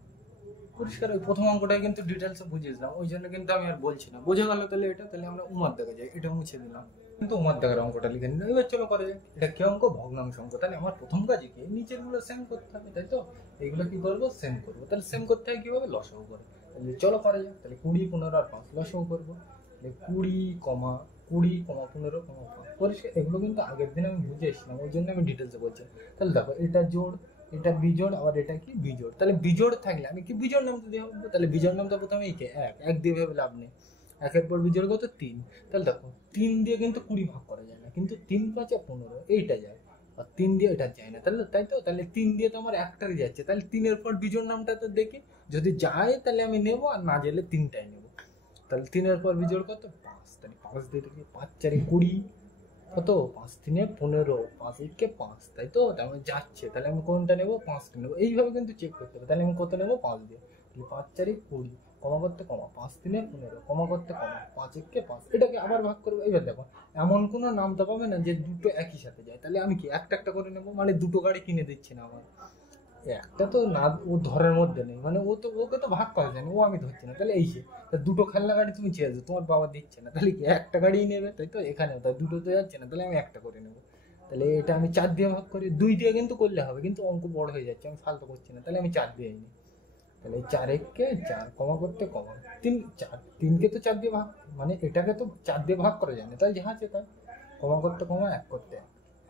পরিষ্কার। ওই প্রথম অঙ্কটাই কিন্তু ডিটেলসে বুঝিয়েছিলাম, ওই জন্য কিন্তু আমি আর বলছি না, বোঝা গেল? তাহলে এটা, তাহলে আমরা উমার দেখা যায়, এটা মুছে দিলাম, কিন্তু উমার দেখার অঙ্কটা লিখে নিলাম। এবার চলো করা যায়। এটা কি অঙ্ক? ভগ্নাংশ অঙ্ক। তাহলে আমার প্রথম কাজে কি নিচের গুলো সেম করতে হবে, তাই তো? এইগুলো কি করবো সেম করবো, তাহলে সেম করতে হয় কিভাবে লসাগু করে। তাহলে চলো করা যায়। তাহলে 20 15 আর 5 লসাগু করবো। তাহলে 20 15 5, পরিষ্কার। এগুলো কিন্তু আগের দিন আমি বুঝে এসেছিলাম, ওই জন্য আমি ডিটেলসে বলছি। তাহলে দেখো এটা জোড়, এটা বিজোড়, আবার এটা কি বিজোড়। তাহলে বিজোড় থাকলে আমি কি বিজোড় নামটা দিয়ে ভাববো, তাহলে বিজোড় নামটা প্রথমে এই এক এক দিয়ে ভেবে লাভ নেই, একের পর বিজোড় কত 3। তাহলে দেখো 3 দিয়ে কিন্তু 20 ভাগ করা যায় না, কিন্তু 3 5 15 এইটা যায়, আর 3 দিয়ে এটা যায় না, তাহলে তাই তো? তাহলে 3 দিয়ে তো আমার একটাই যাচ্ছে, তাহলে 3 এর পর বিজোড় নামটা তো দেখি, যদি যায় তাহলে আমি নেবো, আর না গেলে 3টাই নেবো। তাহলে 3 এর পর বিজোড় কত 5, তাহলে 5 দিয়ে দেখি 5 4 20, কত 5 3 15, 5 1 5, তাই তো? তার মানে যাচ্ছে, তাহলে আমি কোনটা নেবো 5টা নেবো। এইভাবে কিন্তু চেক করতে হবে। তাহলে আমি কত নেবো 5 দিয়ে, তাহলে 5 4 20, কমা করতে কমা 5 3 15, কমা করতে কমা 5 1 5, এটাকে আবার ভাগ করবো। এইবার দেখো এমন কোনো নাম তো পাবে না যে দুটো একই সাথে যায়, তাহলে আমি কি একটা একটা করে নেবো, মানে দুটো গাড়ি কিনে দিচ্ছে না আমার, একটা তো না ও ধরার মধ্যে নেই, মানে ও তো ওকে তো ভাগ করা যায় না, ও আমি ধরছি না, তাহলে এই যে দুটো খেলনা গাড়ি তুমি চেয়েছো, তোমার বাবা দিচ্ছে না, তাহলে কি একটা গাড়িই নেবে, তাই তো? এখানে তাই দুটো তো যাচ্ছে না, তাহলে আমি একটা করে নেবো। তাহলে এটা আমি 4 দিয়ে ভাগ করি, 2 দিয়ে কিন্তু করলে হবে, কিন্তু অঙ্ক বড় হয়ে যাচ্ছে, আমি ফালতু করছি না, তাহলে আমি 4 দিয়ে নিই। তাহলে 4 1 4, কমা করতে কমা 3 4, 3কে তো 4 দিয়ে ভাগ, মানে এটাকে তো 4 দিয়ে ভাগ করা যায় না, তাই যাহা আছে তাই, কমা করতে কমা 1 করতে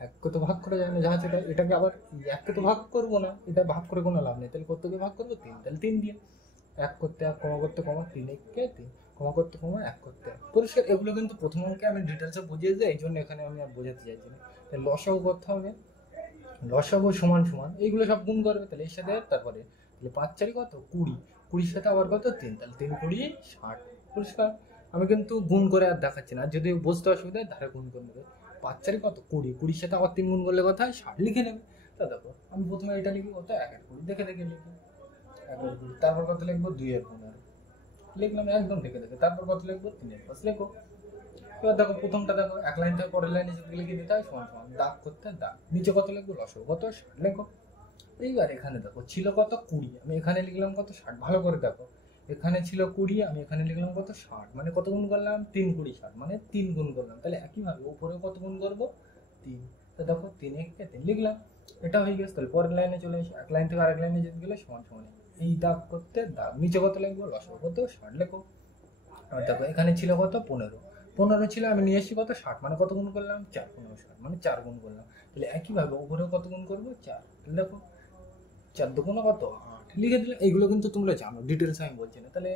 1কে তো ভাগ করা যায় না, যাহা আছে তাই। এটাকে আবার 1কে তো ভাগ করবো না, এটা ভাগ করে কোনো লাভ নেই, তাহলে কতকে ভাগ করবো 3, তাহলে 3 দিয়ে 1 করতে 1, কমা করতে কমা 3 1 3, কমা করতে কমা 1 করতে 1, পরিষ্কার। এগুলো কিন্তু প্রথম অঙ্কে আমি ডিটেলসে বুঝিয়ে দিই, এই জন্য এখানে আমি আর বোঝাতে চাইছি না। তাহলে লসাগু করতে হবে, লসাগু সমান সমান এইগুলো সব গুণ করবে, তাহলে এর সাথে তারপরে তাহলে 5 4 কত 20, 20 সাথে আবার কত 3, তাহলে 3 20 60, পরিষ্কার। আমি কিন্তু গুণ করে আর দেখাচ্ছি না, যদি বুঝতে অসুবিধা হয় ধারে গুণ করে নেবে। 5 4 কত 20, 20 সাথে আবার 3 গুণ করলে কথা হয় 60, লিখে নেবে। তা দেখো আমি প্রথমে এটা লিখি কত 1 এর 20, দেখে দেখে লিখি 1 এর 20, তারপর কত লিখবো 2 এর 15, লিখলাম একদম দেখে দেখে। তারপর কত লিখবো 3 এর 5, লিখো। এবার দেখো প্রথমটা দেখো এক লাইন থেকে পরের লাইনে যেতে লিখে দিতে হয় সমান সমান দাগ করতে দাগ, নিচে কত লিখবো লসাগু কত 60, লেখো। এইবার এখানে দেখো ছিল কত 20, আমি এখানে লিখলাম কত 60, ভালো করে দেখো এখানে ছিল 20, আমি এখানে লিখলাম কত 60, মানে কত গুণ করলাম 3 20 60, মানে 3 গুণ করলাম। তাহলে একইভাবে উপরে কত গুণ করবো 3। তো দেখো 3 × 3 লিখলাম, এটা হয়ে গেছে। তাহলে পরের লাইনে চলে এসে এক লাইন থেকে আরেক লাইনে যেতে গেলে সমান সমান এই দাগ করতে দাগ নিচে কত লিখবো লসাগু কত 60 লেখো। আর দেখো এখানে ছিল কত 15, 15 ছিল, আমি নিয়ে এসেছি কত 60, মানে কত গুণ করলাম 4 15 60, মানে 4 গুণ করলাম। তাহলে একইভাবে উপরেও কত গুণ করবো 4। তাহলে দেখো 4 দুগুণ কত 8 লিখে দিলে। এইগুলো কিন্তু তোমরা জানো, ডিটেলস আমি বলছি না। তাহলে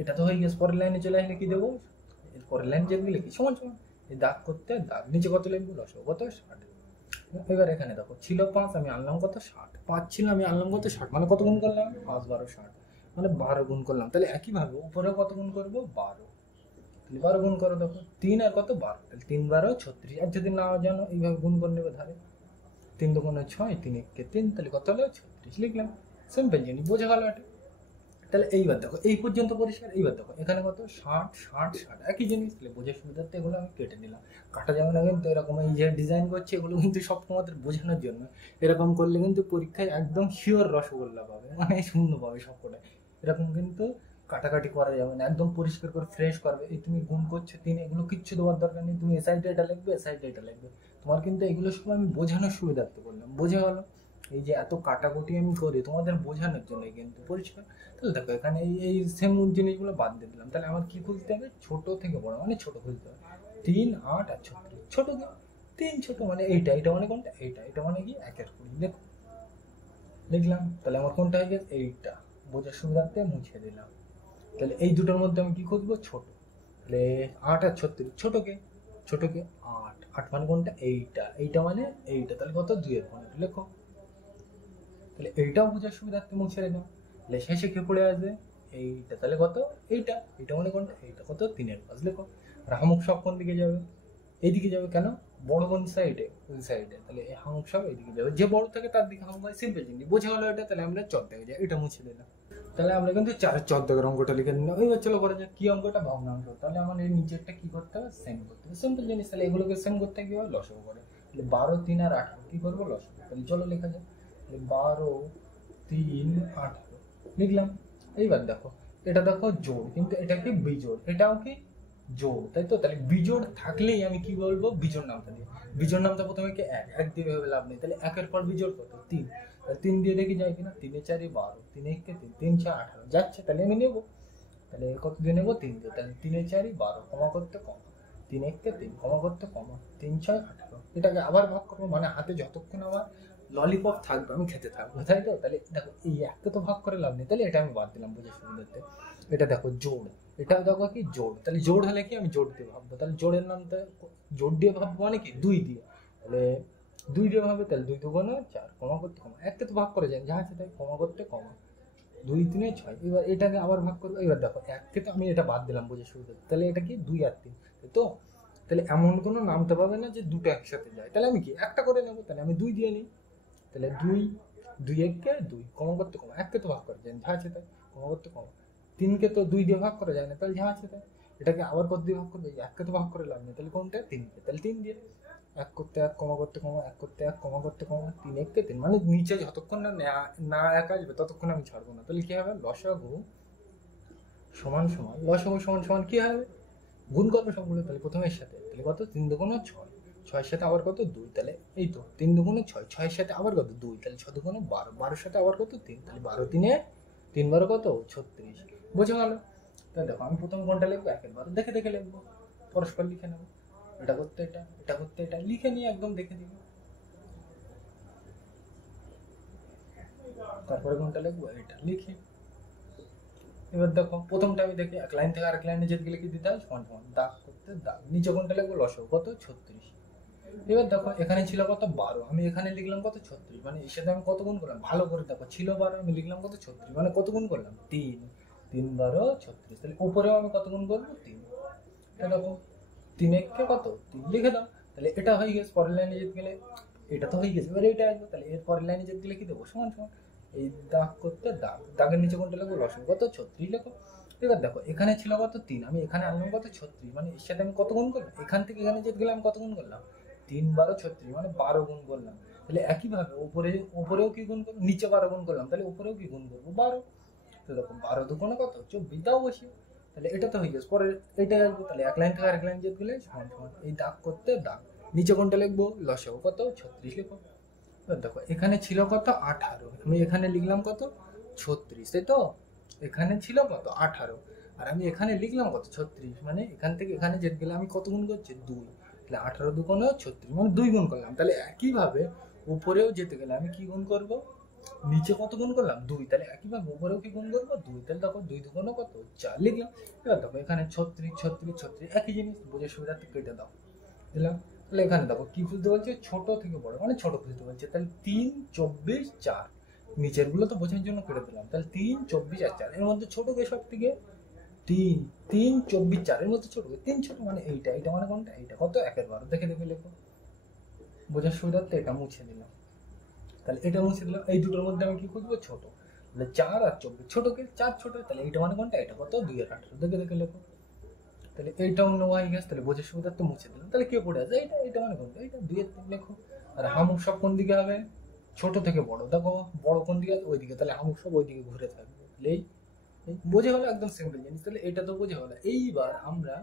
এটা তো হয়ে গেছে। পরের লাইনে চলে আসলে কি দেবো, এর পরের লাইন যেগুলো লিখি সমান সমান এই দাগ করতে দাগ নিচে কত লিখবো লসাগু কত 60। এবার এখানে দেখো ছিল 5, আমি আনলাম কত 60, 5 ছিল আমি আনলাম কত 60, মানে কত গুণ করলাম 5 12 60, মানে 12 গুণ করলাম। তাহলে একইভাবে উপরেও কত গুণ করবো 12। তাহলে 12 গুণ করো, দেখো 3 আর কত 12, তাহলে 3 12 36। আর যদি না জানো এইভাবে গুণ করে নেবে ধারে, 3 দুগুণে 6, 3 একে 3, তাহলে কত হলো 36 লিখলাম। সিম্পল জিনিস, বোঝা গেল এটা। তাহলে এইবার দেখো এই পর্যন্ত পরিষ্কার। এইবার দেখো এখানে কত 60 60 60, একই জিনিস। তাহলে বোঝার সুবিধার্থে এগুলো আমি কেটে নিলাম। কাটা যাবে না কিন্তু, এরকম এই যে ডিজাইন করছে এগুলো কিন্তু সব তোমাদের বোঝানোর জন্য। এরকম করলে কিন্তু পরীক্ষায় একদম শিওর রসগোল্লা পাবে, মানে শূন্য পাবে সবকটায়। এরকম কিন্তু কাটাকাটি করা যাবে না, একদম পরিষ্কার করে ফ্রেশ করবে। এই তুমি গুণ করছো 3, এগুলো কিচ্ছু দেওয়ার দরকার নেই। তুমি এ সাইডে এটা লিখবে, এ সাইডে এটা লিখবে। তোমার কিন্তু এগুলো সব আমি বোঝানোর সুবিধার্থে বললাম, বোঝা গেলো। এই যে এত কাটাকুটি আমি করি তোমাদের বোঝানোর জন্য কিন্তু, পরিষ্কার। তাহলে দেখো এখানে এই সেম জিনিসগুলো বাদ দিয়ে দিলাম। তাহলে আমার কি খুলতে হবে, ছোট থেকে বড়, মানে ছোট খুলতে হবে। 3 8 আর 36, ছোট কি 3 ছোট, মানে এইটা, এটা মানে কোনটা, এইটা, এটা মানে কি 1 এর 20 দেখো লিখলাম। তাহলে আমার কোনটা হয়ে গেছে এইটা, বোঝার সুবিধার্থে মুছে দিলাম। তাহলে এই দুটোর মধ্যে আমি কি খুঁজবো, ছোট। তাহলে 8 আর 36, ছোটকে, ছোটকে 8, 8 মানে কোনটা এইটা, এইটা মানে এইটা, তাহলে কত 2 এর 15 লেখো। তাহলে এইটাও বোঝার সুবিধার্থে মুছে দিলাম। তাহলে শেষে কে পড়ে আসবে এইটা, তাহলে কত এইটা, এইটা মানে কোনটা এইটা, কত 3 এর 5 লেখো। আর হামুক সব কোন দিকে যাবে, এইদিকে যাবে। কেন, বড় কোন সাইডে, ওই সাইডে। তাহলে এই হামুক সব এইদিকে যাবে, যে বড় থাকে তার দিকে হামুক হয়। সিম্পল জিনিস, বোঝা গেলো এটা। তাহলে আমরা চট দেখে যাই, এটা মুছে দিলাম। তাহলে আমরা কিন্তু 4 চট দাগের অঙ্কটা লিখে নিলাম। এবার চলো করা যাক কি অঙ্কটা, ভগ্নাংশ। তাহলে আমার এই নিচেরটা কি করতে হবে, সেম করতে হবে। সিম্পল জিনিস। তাহলে এগুলোকে সেম করতে কি হয়, লসাগু করে। তাহলে 12 3 আর 18 কি করবো, লসাগু। তাহলে চলো লেখা যাক। তাহলে 12 3 18 লিখলাম। এইবার দেখো এটা দেখো জোড়, কিন্তু এটা কি বিজোড়, এটাও কি জোড়, তাই তো। তাহলে বিজোড় থাকলেই আমি কি বলবো, বিজোড় নামটা দিয়ে। বিজোড় নামটা প্রথমে কি এক, এক দিয়ে ভেবে লাভ নেই। তাহলে একের পর বিজোড় কত 3, তাহলে 3 দিয়ে দেখি যায় কিনা। 3 এ 4 12, 3 এ 3, 3 6 18 যাচ্ছে। তাহলে আমি নেবো, তাহলে কত দিয়ে নেবো 3 দিয়ে। তাহলে 3 এ 4 12, কমা করতে কমা, 3 এ 3, কমা করতে কমা, 3 6 18। এটাকে আবার ভাগ করবো, মানে হাতে যতক্ষণ আমার ললিপপ থাকবে আমি খেতে থাকবো, তাই তো। তাহলে দেখো এই একটা তো ভাগ করে লাভ নেই, তাহলে এটা আমি বাদ দিলাম বোঝার সুবিধার্থে। এটা দেখো জোড়, এটা দেখো কি জোড়। তাহলে জোড় হলে কি আমি জোড় দিয়ে ভাববো। তাহলে জোড়ের নামটা জোড় দিয়ে ভাববো, মানে কি 2 দিয়ে। তাহলে 2 দিয়ে ভাবে, তাহলে 2 দুগুণে 4, কমা করতে কমা, একটা তো ভাগ করে যায় যা আছে তাই, কমা করতে কমা, 2 3 6। এবার এটাকে আবার ভাগ করবো। এবার দেখো এককে তো আমি এটা বাদ দিলাম বোঝার সুবিধার্থে। তাহলে এটা কি 2 আর 3, তাই তো। তাহলে এমন কোনো নামতে পাবে না যে দুটো একসাথে যায়। তাহলে আমি কি একটা করে নেবো। তাহলে আমি 2 দিয়ে নিই। তাহলে 2 2 একে 2, কমা করতে কমা, এককে তো ভাগ করা যায় না যা আছে তাই, কমা করতে কমা। 3কে তো 2 দিয়ে ভাগ করা যায় না, তাহলে যা আছে তাই। এটাকে আবার কত দিয়ে ভাগ করবে, এককে তো ভাগ করে লাভ নেই। তাহলে কোনটা 3কে, তাহলে 3 দিয়ে। 1 করতে 1, কমা করতে কমা, 1 করতে 1, কমা করতে কমা, 3 একে 3, মানে নিচে যতক্ষণ না না এক আসবে ততক্ষণ আমি ছাড়বো না। তাহলে কি হবে, লসাগু সমান সমান, লসাগু সমান সমান কি হবে, গুণ করবে সবগুলো। তাহলে প্রথমে এর সাথে, তাহলে কত 3 দুগুণ 6, 6 সাথে আবার কত 2, তাহলে এই তো 3 দুগুণে 6, 6 সাথে আবার কত 2, তাহলে 6 দুগুণে 12, 12 সাথে আবার কত 3, তাহলে 12 3 3 12 কত 36। বোঝা গেল। তাহলে দেখো আমি প্রথম কোনটা লিখবো, একের 12 দেখে দেখে লিখবো, পরস্পর লিখে নেবো। এটা করতে এটা, এটা করতে এটা, লিখে নিয়ে একদম দেখে দিবো। তারপরে কোনটা লিখবো, এটা লিখি। এবার দেখো প্রথমটা আমি দেখি, এক লাইন থেকে আরেক লাইনে যেতে গেলে কি দিতে হয়, সমান সমান দাগ করতে দাগ, নিচে কোনটা লিখবো, লসাগু কত 36। এবার দেখো এখানে ছিল কত 12, আমি এখানে লিখলাম কত 36, মানে এর সাথে আমি কত গুণ করলাম, ভালো করে দেখো ছিল 12, আমি লিখলাম কত 36, মানে কত গুণ করলাম 3, 3 12 36। তাহলে উপরেও আমি কত গুণ করবো 3। তাহলে দেখো 3 একে কত 3 লিখে দাও। তাহলে এটা হয়ে গেছে। পরের লাইনে যেতে গেলে এটা তো হয়ে গেছে, এবার এটা আসবে। তাহলে এর পরের লাইনে যেতে গেলে কি দেবো, সমান সমান এই দাগ করতে দাগ, দাগের নিচে কোনটা লিখবো, লসাগু কত 36 লেখো। এবার দেখো এখানে ছিল কত 3, আমি এখানে আনলাম কত 36, মানে এর সাথে আমি কত গুণ করলাম, এখান থেকে এখানে যেতে গেলে আমি কত গুণ করলাম 3 12 36, মানে 12 গুণ করলাম। তাহলে একইভাবে উপরেও কি গুণ করবো, নিচে 12 গুণ করলাম, তাহলে উপরেও কি গুণ করবো 12। তো তো দেখো 12 দুগুণে কত 24, দাও বসিয়ে। তাহলে এটা তো হয়ে গেছে। পরে এটা আসবে, তাহলে এক লাইন থেকে আরেক লাইন যেতে গেলে সমান সমান এই দাগ করতে দাগ, নিচে কোনটা লিখবো লসাগু কত 36 লিখো। এবার দেখো এখানে ছিল কত 18, আমি এখানে লিখলাম কত 36, তাই তো? এখানে ছিল কত 18 আর আমি এখানে লিখলাম কত 36, মানে এখান থেকে এখানে যেতে গেলে আমি কত গুণ করছি 2, তাহলে 18 দুগুণে 36 মানে 2 গুণ করলাম। তাহলে একইভাবে উপরেও যেতে গেলে আমি কি গুণ করব, নিচে কত গুণ করলাম 2, তাহলে একইভাবে উপরেও কি গুণ করবো 2, তাহলে দেখো 2 দুগুণে কত 4 লিখলাম। এবার দেখো এখানে 36 36 36 একই জিনিস, বোঝার সুবিধার্থে কেটে দাও দিলাম। তাহলে এখানে দেখো কি খুঁজতে বলছে ছোট থেকে বড়, মানে ছোট খুঁজতে বলছে। তাহলে 3 24 4, নিচের গুলো তো বোঝার জন্য কেটে দিলাম। তাহলে 3 24 আর 4 এর মধ্যে ছোট কে সব থেকে 3, 3 24 4 এর মধ্যে ছোট কে 3 ছোট, মানে এইটা, এটা মানে কোনটা এইটা কত 1/12, দেখে দেখে লেখো বোঝার সুবিধার্থে এটা মুছে দিলাম। তাহলে এটা মুছে দিলাম। এই দুটোর মধ্যে আমি কি খুঁজবো ছোট, তাহলে 4 আর 24 ছোট কে 4 ছোট, তাহলে এইটা মানে কোনটা এটা কত 2/18, দেখে দেখে লেখো। তাহলে এইটাও নেওয়া হয়ে গেছে, তাহলে বোঝার সুবিধার্থে মুছে দিলাম। তাহলে কি পড়ে আছে এইটা, এটা মানে কোনটা এইটা 2/3 লেখো। আর হামুক সব কোন দিকে হবে, ছোট থেকে বড়, দেখো বড় কোন দিকে আছে ওইদিকে, তাহলে হামুক সব ওইদিকে ঘুরে থাকবে। তাহলে এই বোঝা হলো একদম সিম্পল জিনিস। তাহলে এটা তো বোঝা হলো। এইবার আমরা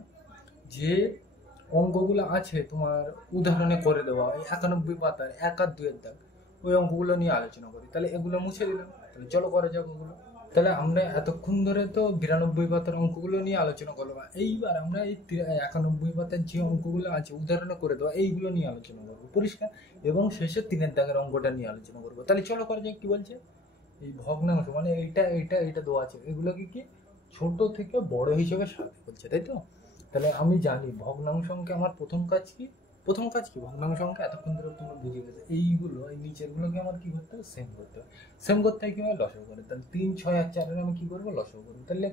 যে অঙ্কগুলো আছে তোমার উদাহরণে করে দেওয়া এই 91 পাতার 1 আর 2 এর দাগ, ওই অঙ্কগুলো নিয়ে আলোচনা করি। তাহলে এগুলো মুছে দিলাম, তাহলে চলো করা যাক ওগুলো। তাহলে আমরা এতক্ষণ ধরে তো 92 পাতার অঙ্কগুলো নিয়ে আলোচনা করলাম। এইবার আমরা এই 91 পাতার যে অঙ্কগুলো আছে উদাহরণে করে দেওয়া এইগুলো নিয়ে আলোচনা করবো পরিষ্কার, এবং শেষে 3 দাগের অঙ্কটা নিয়ে আলোচনা করবো। তাহলে চলো করা যাক। কি বলছে, এই ভগ্নাংশ মানে এইটা এইটা এইটা দেওয়া আছে, এগুলোকে কি ছোট থেকে বড় হিসেবে সাজাতে বলছে, তাই তো? তাহলে আমি জানি ভগ্নাংশ অঙ্কে আমার প্রথম কাজ কি, ভগ্নাংশ অঙ্কে এতক্ষণ ধরে তোমরা বুঝে গেছে। এইগুলো এই নিচের গুলোকে আমার কি করতে হবে, সেম করতে হবে। সেম করতে হয় কি হয়, লসাগু করে। তাহলে 3 6 আর 4 এর আমি কি করবো, লসাগু করবো। তাহলে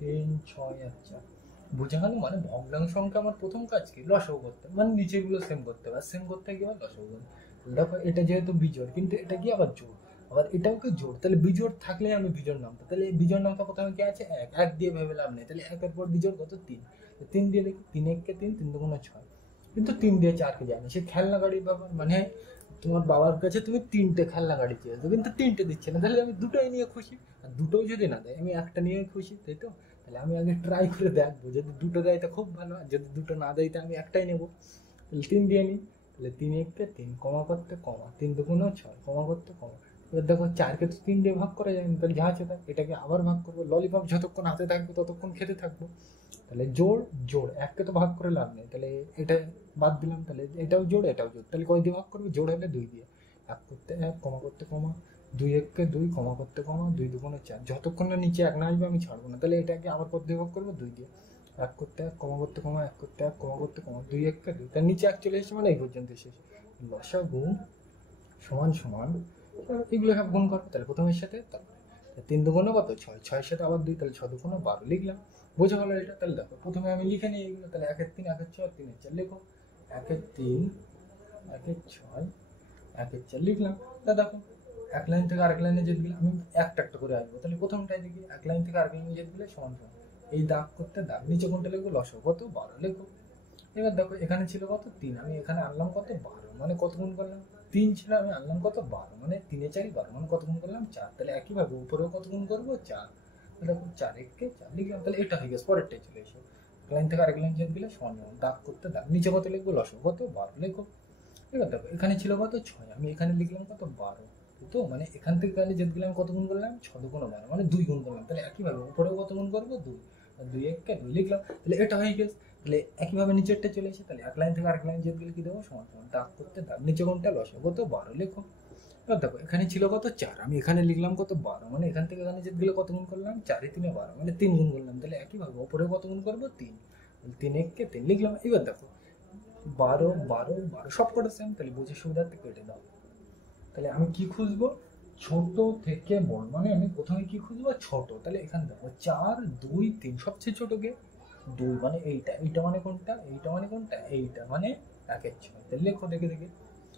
3 6 আর 4 বোঝা গেল। মানে ভগ্নাংশ অঙ্কে আমার প্রথম কাজ কি, লসাগু করতে, মানে নিচের গুলো সেম করতে হবে। আর সেম করতে কি হয়, লসাগু করতে। দেখো এটা যেহেতু বিজোড়, কিন্তু এটা কি আবার জোড়, আবার এটাও কি জোড়। তাহলে বিজোড় থাকলে আমি বিজোড় নামতো। তাহলে এই বিজোড় নামটা প্রথমে কি আছে, 1 1 দিয়ে ভেবে লাভ নেই। তাহলে 1 এর পর বিজোড় কত 3, 3 দিয়ে দেখি 3 1 কে 3, 3 দুগুণে 6, কিন্তু 3 দিয়ে 4 কে যায় না। সে খেলনা গাড়ির ব্যাপার, মানে তোমার বাবার কাছে তুমি 3টে খেলনা গাড়ি চেয়েছো, কিন্তু 3টে দিচ্ছে না। তাহলে আমি দুটোই নিয়ে খুশি, আর দুটোই যদি না দেয় আমি একটা নিয়ে খুশি, তাই তো? তাহলে আমি আগে ট্রাই করে দেখবো, যদি দুটো দেয় তো খুব ভালো, আর যদি দুটো না দেয় তো আমি একটাই নেবো। তাহলে 3 দিয়ে নিই। তাহলে 3 1 কে 3, কমা করতে কমা, 3 দুগুণে 6, কমা করতে কমা। এবার দেখো 4 কে তো 3 দিয়ে ভাগ করা যায় না, তাহলে যা আছে তাই এটাকে আবার ভাগ করবো। ললিপপ যতক্ষণ হাতে থাকবে ততক্ষণ খেতে থাকবো। তাহলে জোড় জোড়, 1 কে তো ভাগ করে লাভ নেই, তাহলে এটা বাদ দিলাম। তাহলে এটাও জোড় এটাও জোড়, তাহলে কয় দিয়ে ভাগ করবে, জোড় হলে 2 দিয়ে। 1 করতে 1, কমা করতে কমা, 2 1 কে 2, কমা করতে কমা, 2 দুগুণে 4, যতক্ষণ না নিচে 1 না আসবে আমি ছাড়বো না। তাহলে এটাকে আবার কত দিয়ে ভাগ করবো, 2 দিয়ে। 1 করতে 1, কমা করতে কমা, 1 করতে 1, কমা করতে কমা, 2 1 কে 2, তার নিচে 1 চলে এসেছে, মানে এই পর্যন্ত শেষ। লসাগু সমান সমান এগুলো সব গুণ করো। তাহলে প্রথমের সাথে, তারপরে 3 দুগুণে কত 6, 6 সাথে আবার 2, তাহলে 6 দুগুণে 12 লিখলাম। বোঝা গেল এটা? তাহলে দেখো প্রথমে আমি লিখে নিই এগুলো। তাহলে 1 এর 3, 1 এর 6, 3 এর 4 লিখো। 1 এর 3, 1 এর 6, 1 এর 4 লিখলাম। তা দেখো এক লাইন থেকে আরেক লাইনে যেতে গেলে আমি একটা একটা করে আসবো। তাহলে প্রথমটাই দেখি, এক লাইন থেকে আরেক লাইনে যেতে গেলে সমান সমান এই দাগ করতে দাগ, নিচে কোনটা লিখবো, লসাগু কত 12 লিখো। এবার দেখো এখানে ছিল কত 3, আমি এখানে আনলাম কত 12, মানে কত গুণ করলাম 3 ছিল, আমি আনলাম কত 12, মানে 3 এ 4 12, মানে কত গুণ করলাম 4। তাহলে একইভাবে উপরেও কত গুণ করবো 4। দেখো 4 1 কে 4 লিখলাম। তাহলে এটা হয়ে গেছে। পরেরটাই চলে এসো, লাইন থেকে আরেক লাইন যেতে গেলে সমান সমান দাগ করতে দাগ, নিচে কত লিখবো, লসাগু কত 12 লিখো। এবার দেখো এখানে ছিল কত 6, আমি এখানে লিখলাম কত 12, তো মানে এখান থেকে এখানে যেতে গেলে আমি কত গুণ করলাম 6 দুগুণ 12, মানে 2 গুণ করলাম। তাহলে একইভাবে উপরেও কত গুণ করবো 2, 2 1 কে 2 লিখলাম। তাহলে এটা হয়ে গেছে। তাহলে একইভাবে নিচেরটা চলে এসে, তাহলে এক লাইন থেকে আরেক লাইন যেতে গেলে কি দেবো, সমান সমান দাগ করতে দাগ, নিচে কোনটা, লসাগু কত 12 লিখো। এবার দেখো এখানে ছিল কত 4, আমি এখানে লিখলাম কত 12, মানে এখান থেকে এখানে যেতে গেলে কত গুণ করলাম 4 এ 3 12, মানে 3 গুণ করলাম। তাহলে একইভাবে উপরে কত গুণ করবো 3, 3 1 কে 3 লিখলাম। এবার দেখো 12 12 12 সব কটা সেম, তাহলে বুঝে সুবিধার্থে কেটে দাও। তাহলে আমি কি খুঁজবো, ছোট থেকে বড়, মানে আমি প্রথমে কি খুঁজবো, ছোট। তাহলে এখানে দেখো 4 2 3, সবচেয়ে ছোট কে 2, মানে এইটা, এইটা মানে কোনটা, এইটা মানে কোনটা, এইটা মানে 1 এর 6। তাহলে লেখো দেখে দেখে।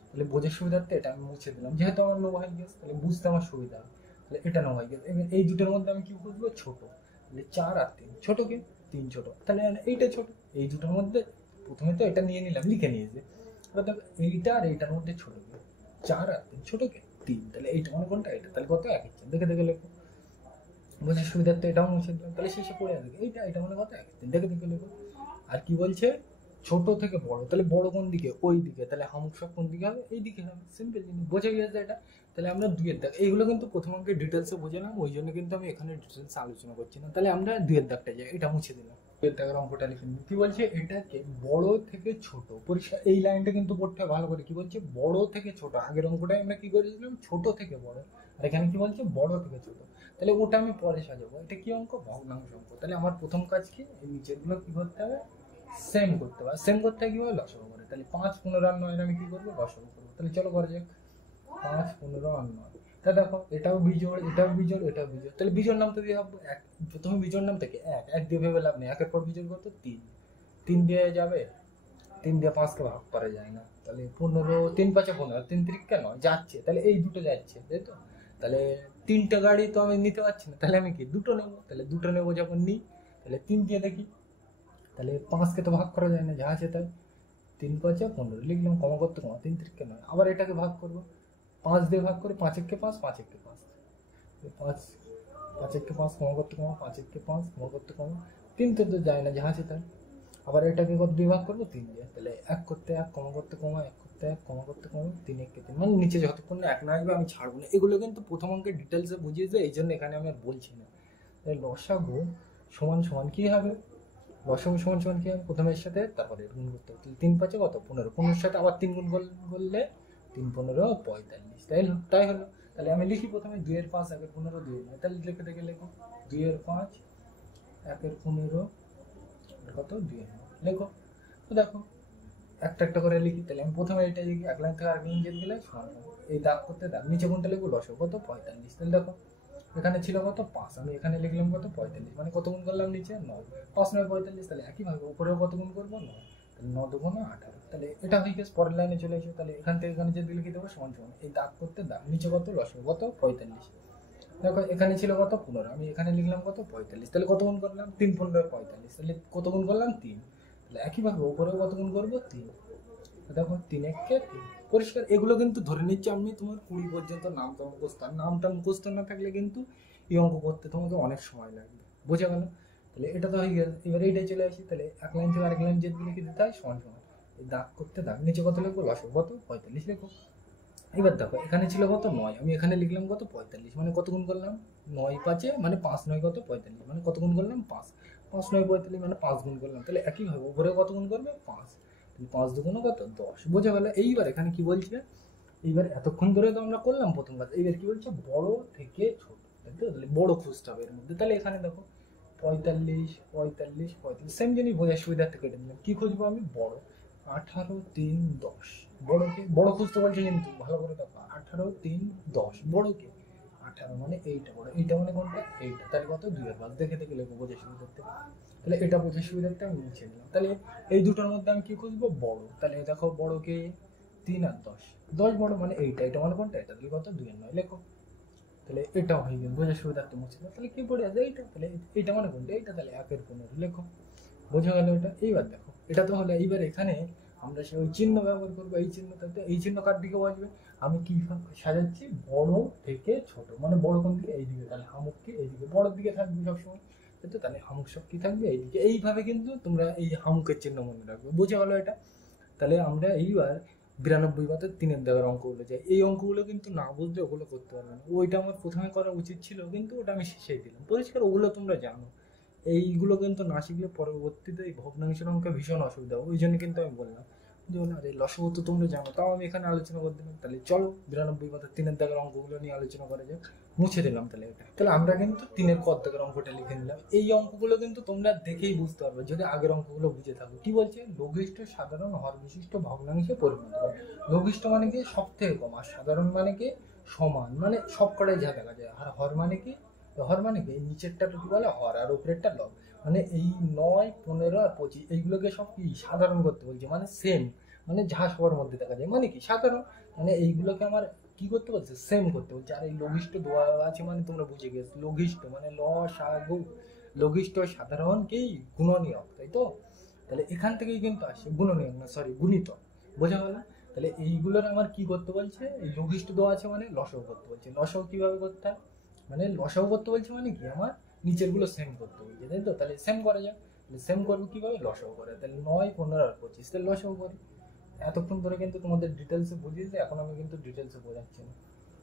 তাহলে বোঝার সুবিধার্থে এটা আমি মুছে দিলাম, যেহেতু আমার নো হয়ে গেছে, তাহলে বুঝতে আমার সুবিধা হবে। তাহলে এটা নো হয়ে গেছে। এই দুটোর মধ্যে আমি কি খুঁজবো, ছোট। তাহলে 4 আর 3, ছোট কে 3 ছোট, তাহলে এইটা ছোট। এই দুটোর মধ্যে প্রথমে তো এটা নিয়ে নিলাম, লিখে নিয়েছে। এবার দেখো এইটা আর এইটার মধ্যে ছোট কে 4 আর 3, ছোট কে 3, তাহলে এইটা মানে কোনটা, এটা, তাহলে কত 1 এর 4, দেখে দেখে লেখো। বোঝার সুবিধার্থে এটাও মুছে দিলাম, তাহলে শেষে পড়ে আসবে এটা মানে কত 1 দেখে দেখে লিখো। আর কি বলছে ছোট থেকে বড়, তাহলে বড় কোন দিকে, ওই দিকে, তাহলে হামুক কোন দিকে হবে, এই দিকে হবে, সিম্পল জিনিস, বোঝা গেছে এটা। তাহলে আমরা দুইয়ের দাগ, এইগুলো কিন্তু প্রথম অঙ্কে ডিটেলসে বোঝালাম, ওই জন্য কিন্তু আমি এখানে ডিটেলসে আলোচনা করছি না। তাহলে আমরা দুইয়ের দাগটা যাই, এটা মুছে দিলাম, দুইয়ের দাগের অঙ্কটা লিখে নিই। কি বলছে এটাকে বড় থেকে ছোট, পরিষ্কার এই লাইনটা কিন্তু পড়তে হবে ভালো করে। কি বলছে বড় থেকে ছোট, আগের অঙ্কটায় আমরা কি করেছিলাম ছোট থেকে বড়, আর এখানে কি বলছে বড় থেকে ছোট। তাহলে ওটা আমি পরে সাজাবো, এটা কি অঙ্ক, ভগ্নাংশ অঙ্ক। তাহলে আমার প্রথম কাজ কি, এই নিচেরগুলো কি করতে হবে, সেম করতে হবে। সেম করতে কি হবে, লসাগু করে। তাহলে 5 15 আর 9 আমি কি করবো, লসাগু করবো। তাহলে চলো করা যাক, 5 15 আর 9। তা দেখো এটাও বিজোড়, এটাও বিজোড়, এটাও বিজোড়, তাহলে বিজোড় নাম তো দিয়ে ভাববো এক, প্রথমে বিজোড় নাম থেকে এক দিয়ে ভেবে লাভ নেই, একের পর বিজোড় করতো 3, 3 দিয়ে যাবে, 3 দিয়ে 5কে ভাগ করা যায় না, তাহলে 15, 3 5 15, 3 3 9 যাচ্ছে, তাহলে এই দুটো যাচ্ছে, তাই তো। তাহলে 3টে গাড়ি তো আমি নিতে পারছি না, তাহলে আমি কি দুটো নেবো, তাহলে দুটো নেবো যখন নিই, তাহলে 3 দিয়ে দেখি, তাহলে 5কে তো ভাগ করা যায় না, যা আছে তাই, 3 5 15 লিখলাম, কমা করতে কমা, 3 3 9, আবার এটাকে ভাগ করবো, 5 দিয়ে ভাগ করে, 5 1 5, 5 1 5, 5 5 1 5, কমা করতে কমা, 5 1 5, কমা করতে কমা, 3 তো যায় না, যা আছে তাই। আবার এটাকে কত দিয়ে ভাগ করবো, 3 দিয়ে, তাহলে 1 করতে 1, কমা করতে কমা, 1 করতে 1, কমা করতে কমা, 3 1 3, মানে নিচে যতক্ষণ না 1 না আসবে আমি ছাড়বো না। এগুলো কিন্তু প্রথম অঙ্কের ডিটেলসে বুঝিয়েছে, এই জন্য এখানে আমি আর বলছি না। তাহলে লসাগু সমান সমান কি হবে, লসাগু সমান সমান কি হবে, প্রথমের সাথে তারপরে গুণ করতে হবে, তাহলে 3 5 কত 15, 15 সাথে আবার 3 গুণ করলে 3 15 45, তাই হলো। তাহলে আমি লিখি প্রথমে 2 এর 5 1 এর 15 2 এর 9, তাহলে লিখে দেখে লেখো 2 এর 5 1 এর 15 কত 2 এর 9 লেখো। তো দেখো একটা একটা করে লিখি, তাহলে আমি প্রথমে এটা লিখি, এক লাইন থেকে আরেক লাইন যেতে গেলে সমান সমান, এই দাগ করতে দাগ, নিচে কোনটা লিখবো, লসাগু কত 45, তাহলে দেখো এখানে ছিল কত 5, আমি এখানে লিখলাম কত 45, মানে কত গুণ করলাম নিচে 9, 5 9 45, তাহলে একইভাবে উপরেও কত গুণ করবো 9, তাহলে 9 দুগুণ 18, তাহলে এটা হয়ে গেছে। পরের লাইনে চলে এসে, তাহলে এখান থেকে এখানে যদি লিখে দেবো সমান সমান, এই দাগ করতে দাগ, নিচে কত লসাগু কত 45, দেখো এখানে ছিল কত 15, আমি এখানে লিখলাম কত 45, তাহলে কত গুণ করলাম 3 15 45, তাহলে কত গুণ করলাম 3, তাহলে একইভাবে উপরেও কত গুণ করবো 3, দেখো 3 1 3, পরিষ্কার। এগুলো কিন্তু ধরে নিচ্ছি আমি তোমার 20 পর্যন্ত নামটা মুখস্থ, আর নামটা মুখস্থ না থাকলে কিন্তু এই অঙ্ক করতে তোমাকে অনেক সময় লাগবে, বোঝা গেল। তাহলে এটা তো হয়ে গেল, এবার এইটাই চলে আসি, তাহলে এক লাইন থেকে আরেক লাইন যেতে লিখে দিতে হয় সমান সমান, এই দাগ করতে দাগ, নিচে কত লিখবো লসাগু কত 45 লেখো। এবার দেখো এখানে ছিল কত 9, আমি এখানে লিখলাম কত 45, মানে কত গুণ করলাম 9 5, মানে 5 9 কত 45, মানে কত গুণ করলাম 5, 5 9 45, মানে 5 গুণ করলাম, তাহলে একইভাবে উপরে কত গুণ করবে 5, 5 দুগুণ কত 10, বোঝা গেল। এইবার এখানে কি বলছে, এইবার এতক্ষণ ধরে তো আমরা করলাম প্রথম কাজ, এইবার কি বলছে বড় থেকে ছোট, তাই তো, তাহলে বড় খুঁজতে হবে এর মধ্যে। তাহলে এখানে দেখো 45 45 45, সেম জিনিস বোঝার সুবিধার্থে কেটে দিলাম। কি খুঁজবো আমি, বড়, 18 3 10, বড়কে বড় খুঁজতে বলছে, কিন্তু ভালো করে দেখো 18 3 10, বড়কে 18, মানে এইটা বড়, এইটা মানে কোনটা এইটা, তাহলে কত 2 এর 5, দেখে দেখে লেখো বোঝার সুবিধার্থে। তাহলে এটা বোঝার সুবিধার্থে আমি মুছে দিলাম। তাহলে এই দুটোর মধ্যে আমি কি খুঁজবো, বড়, তাহলে দেখো বড়কে 3 আর 10, 10 বড়, মানে এইটা, এটা মানে কোনটা এটা, তাহলে কত 2 এর 9 লেখো। তাহলে এটাও হয়ে গেল, বোঝার সুবিধার্থে মুছে দিলাম। তাহলে কি পড়ে আছে এইটা, তাহলে এইটা মানে কোনটা এইটা, তাহলে 1 এর 15 লেখো, বোঝা গেল এটা। এইবার দেখো এটা তো হলো, এইবার এখানে আমরা সেই ওই চিহ্ন ব্যবহার করবো, এই চিহ্নটা, এই চিহ্ন কার দিকে বসবে, আমি কি সাজাচ্ছি বড় থেকে ছোট, মানে বড় কোন দিকে এইদিকে, তাহলে হামুক কি এইদিকে বড় দিকে থাকবে সবসময়, তাই তো, তাহলে হামুক সব কি থাকবে এইদিকে। এইভাবে কিন্তু তোমরা এই হামুকের চিহ্ন মনে রাখবে, বুঝে গেলো এটা। তাহলে আমরা এইবার 92 পাতে 3-এর দাগের অঙ্কগুলো যাই, এই অঙ্কগুলো কিন্তু না বুঝলে ওগুলো করতে পারবে না, ওইটা আমার প্রথমে করা উচিত ছিল, কিন্তু ওটা আমি শেষেই দিলাম, পরিষ্কার ওগুলো তোমরা জানো। এইগুলো কিন্তু না শিখলে পরবর্তীতে এই ভগ্নাংশের অঙ্কে ভীষণ অসুবিধা, ওই জন্য কিন্তু আমি বললাম যে আরে লসাগু তো তোমরা জানো, তাও আমি এখানে আলোচনা করে দিলাম। তাহলে চলো 92 পাতা 3-এর দাগের অঙ্কগুলো নিয়ে আলোচনা করা যাক, মুছে দিলাম তাহলে এটা। তাহলে আমরা কিন্তু 3-এর ক দাগের অঙ্কটা লিখে নিলাম। এই অঙ্কগুলো কিন্তু তোমরা দেখেই বুঝতে পারবে যদি আগের অঙ্কগুলো বুঝে থাকো। কি বলছে, লঘিষ্ঠ সাধারণ হর বিশিষ্ট ভগ্নাংশে পরিণত করে। লঘিষ্ঠ মানে কি সব থেকে কম, আর সাধারণ মানে কি সমান, মানে সব কটাই যা দেখা যায়। আর হর মানে কি, হর মানে কি নিচেরটা কি বলে হর, আর উপরেরটা লব, মানে এই 9 15 আর 25 এইগুলোকে সব কি সাধারণ করতে বলছে, মানে সেম, মানে যা সবার মধ্যে দেখা যায়, মানে কি সাধারণ, মানে এইগুলোকে আমার কি করতে বলছে, সেম করতে বলছে। আর এই লঘিষ্ঠ দেওয়া আছে মানে তোমরা বুঝে গেছো, লঘিষ্ঠ মানে লসাগু, লঘিষ্ঠ সাধারণ কি গুণনীয়ক, তাই তো। তাহলে এখান থেকেই কিন্তু আসে গুণনীয়ক, না সরি গুণিতক, বোঝা গেল। তাহলে এইগুলোর আমার কি করতে বলছে, এই লঘিষ্ঠ দেওয়া আছে মানে লসাগু করতে বলছে। লসাগু কিভাবে করতে হয়, মানে লসাগু করতে বলছে মানে কি আমার নিচেরগুলো সেম করতে বলছে, তাই তো? তাহলে সেম করা যাক। সেম করবো কিভাবে? লসাগু করে। তাহলে 9, 15 আর 25, তাহলে লসাগু করি। এতক্ষণ ধরে কিন্তু তোমাদের ডিটেলসে বুঝিয়েছি, এখন আমি কিন্তু ডিটেলসে বোঝাচ্ছি না।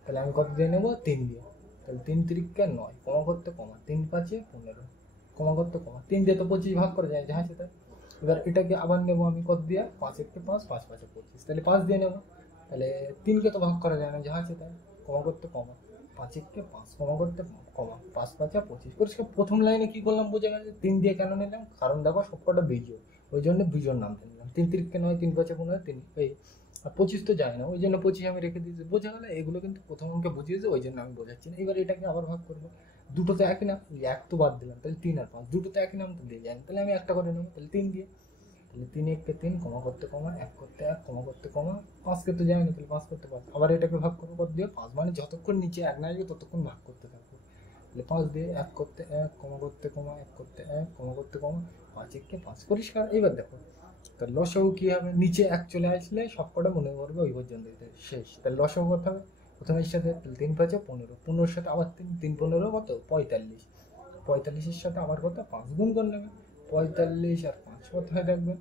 তাহলে আমি কত দিয়ে নেবো? 3 দিয়ে। তাহলে 3 তিরিকে 9, কমা করতে কমা, 3 5 15, কমা করতে কমা, 3 দিয়ে তো 25 ভাগ করে যায়, যা আছে তাই। এবার এটাকে আবার নেবো আমি কত দিয়ে? 5 1 5, 5 5 25, তাহলে 5 দিয়ে নেবো। তাহলে 3কে তো ভাগ করা যায় না, যা আছে তাই, কমা করতে কমা, 5 1 5, কমা করতে কমা, 5 5 25। পরিষ্কার। প্রথম লাইনে কি করলাম বোঝা গেছে? 3 দিয়ে কেন নিলাম? কারণ দেখো সবকটা বিজোড়, ওই জন্য বিজোড় নামতে নিলাম। 3 তিরিকে 9, 3 5 15, 3 এই আর 25 তো যায় না, ওই জন্য 25 আমি রেখে দিয়েছি। বোঝা গেল? এগুলো কিন্তু প্রথম অঙ্কে বুঝিয়েছে, ওই জন্য আমি বোঝাচ্ছি না। এবার এটাকে আবার ভাগ করবো। দুটো তো একই নাম, এক তো বাদ দিলাম, তাহলে 3 আর 5, দুটো তো একই নাম তো দিয়ে যায় না, তাহলে আমি একটা করে নেবো। তাহলে 3 দিয়ে। তাহলে 3 1 3, কমা করতে কমা, 1 করতে 1, কমা করতে কমা, 5কে তো যায় না, তাহলে 5 করতে 5। আবার এটাকে ভাগ করবো কত দিয়ে? 5, মানে যতক্ষণ নিচে 1 না আসবে ততক্ষণ ভাগ করতে থাকবো। তাহলে 5 দিয়ে 1 করতে 1, কমা করতে কমা, 1 করতে 1, কমা করতে কমা, 5 1 5। পরিষ্কার। এবার দেখো তাহলে লসাগু কি হবে? নিচে 1 চলে আসলে সবকটা মনে করবে ওই পর্যন্ত শেষ। তাহলে লসাগু করতে হবে প্রথমে এর সাথে। তাহলে 3 5 15, 15 সাথে আবার 3, 3 15 কত? 45, 45-এর সাথে আবার কত? 5 গুণ করে নেবে। 45 আর 5 কত হয় দেখবে?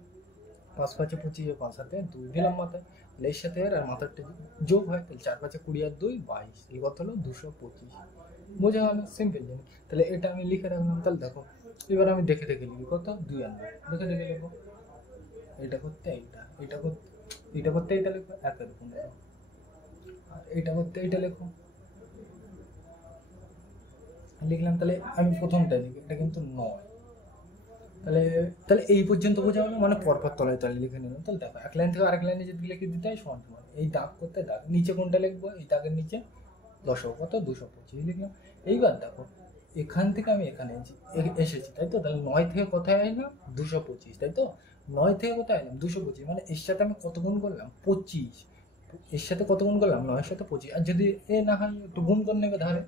5 5 25, 5 হাতে 2 দিলাম মাথায়। তাহলে এর সাথে আর মাথারটা যোগ হয়, তাহলে 4 5 20 আর 2 22, এই কত হলো? 225। বোঝা গেল? সিম্পল জিনিস। তাহলে এটা আমি লিখে রাখলাম। তাহলে দেখো এবার আমি দেখে দেখে লিখি কত? 2 আনবো, দেখে দেখে লিখবো। এটা করতে এইটা, এটা করতে এটা করতে এটা লিখবো 1 এর 15, আর এটা করতে এটা লিখবো, লিখলাম। তাহলে আমি প্রথমটা লিখি, এটা কিন্তু 9। তাহলে তাহলে এই পর্যন্ত বোঝা গেল, মানে পরপর তলায় তলায় লিখে নিলাম। তাহলে দেখো এক লাইন থেকে আরেক লাইনে যদি লিখে দিতে হয় সমান সমান, এই দাগ করতে দাগ, নিচে কোনটা লিখবো? এই দাগের নিচে দশক কত? 225 লিখলাম। এইবার দেখো এখান থেকে আমি এখানে এসেছি, তাই তো? তাহলে 9 থেকে কোথায় আসলাম? 225, তাই তো? 9 থেকে কোথায় আসলাম? 225, মানে এর সাথে আমি কত গুণ করলাম? 25। এর সাথে কত গুণ করলাম? 9 এর সাথে 25। আর যদি এ না হয় একটু গুণ করে নেবে ধারে।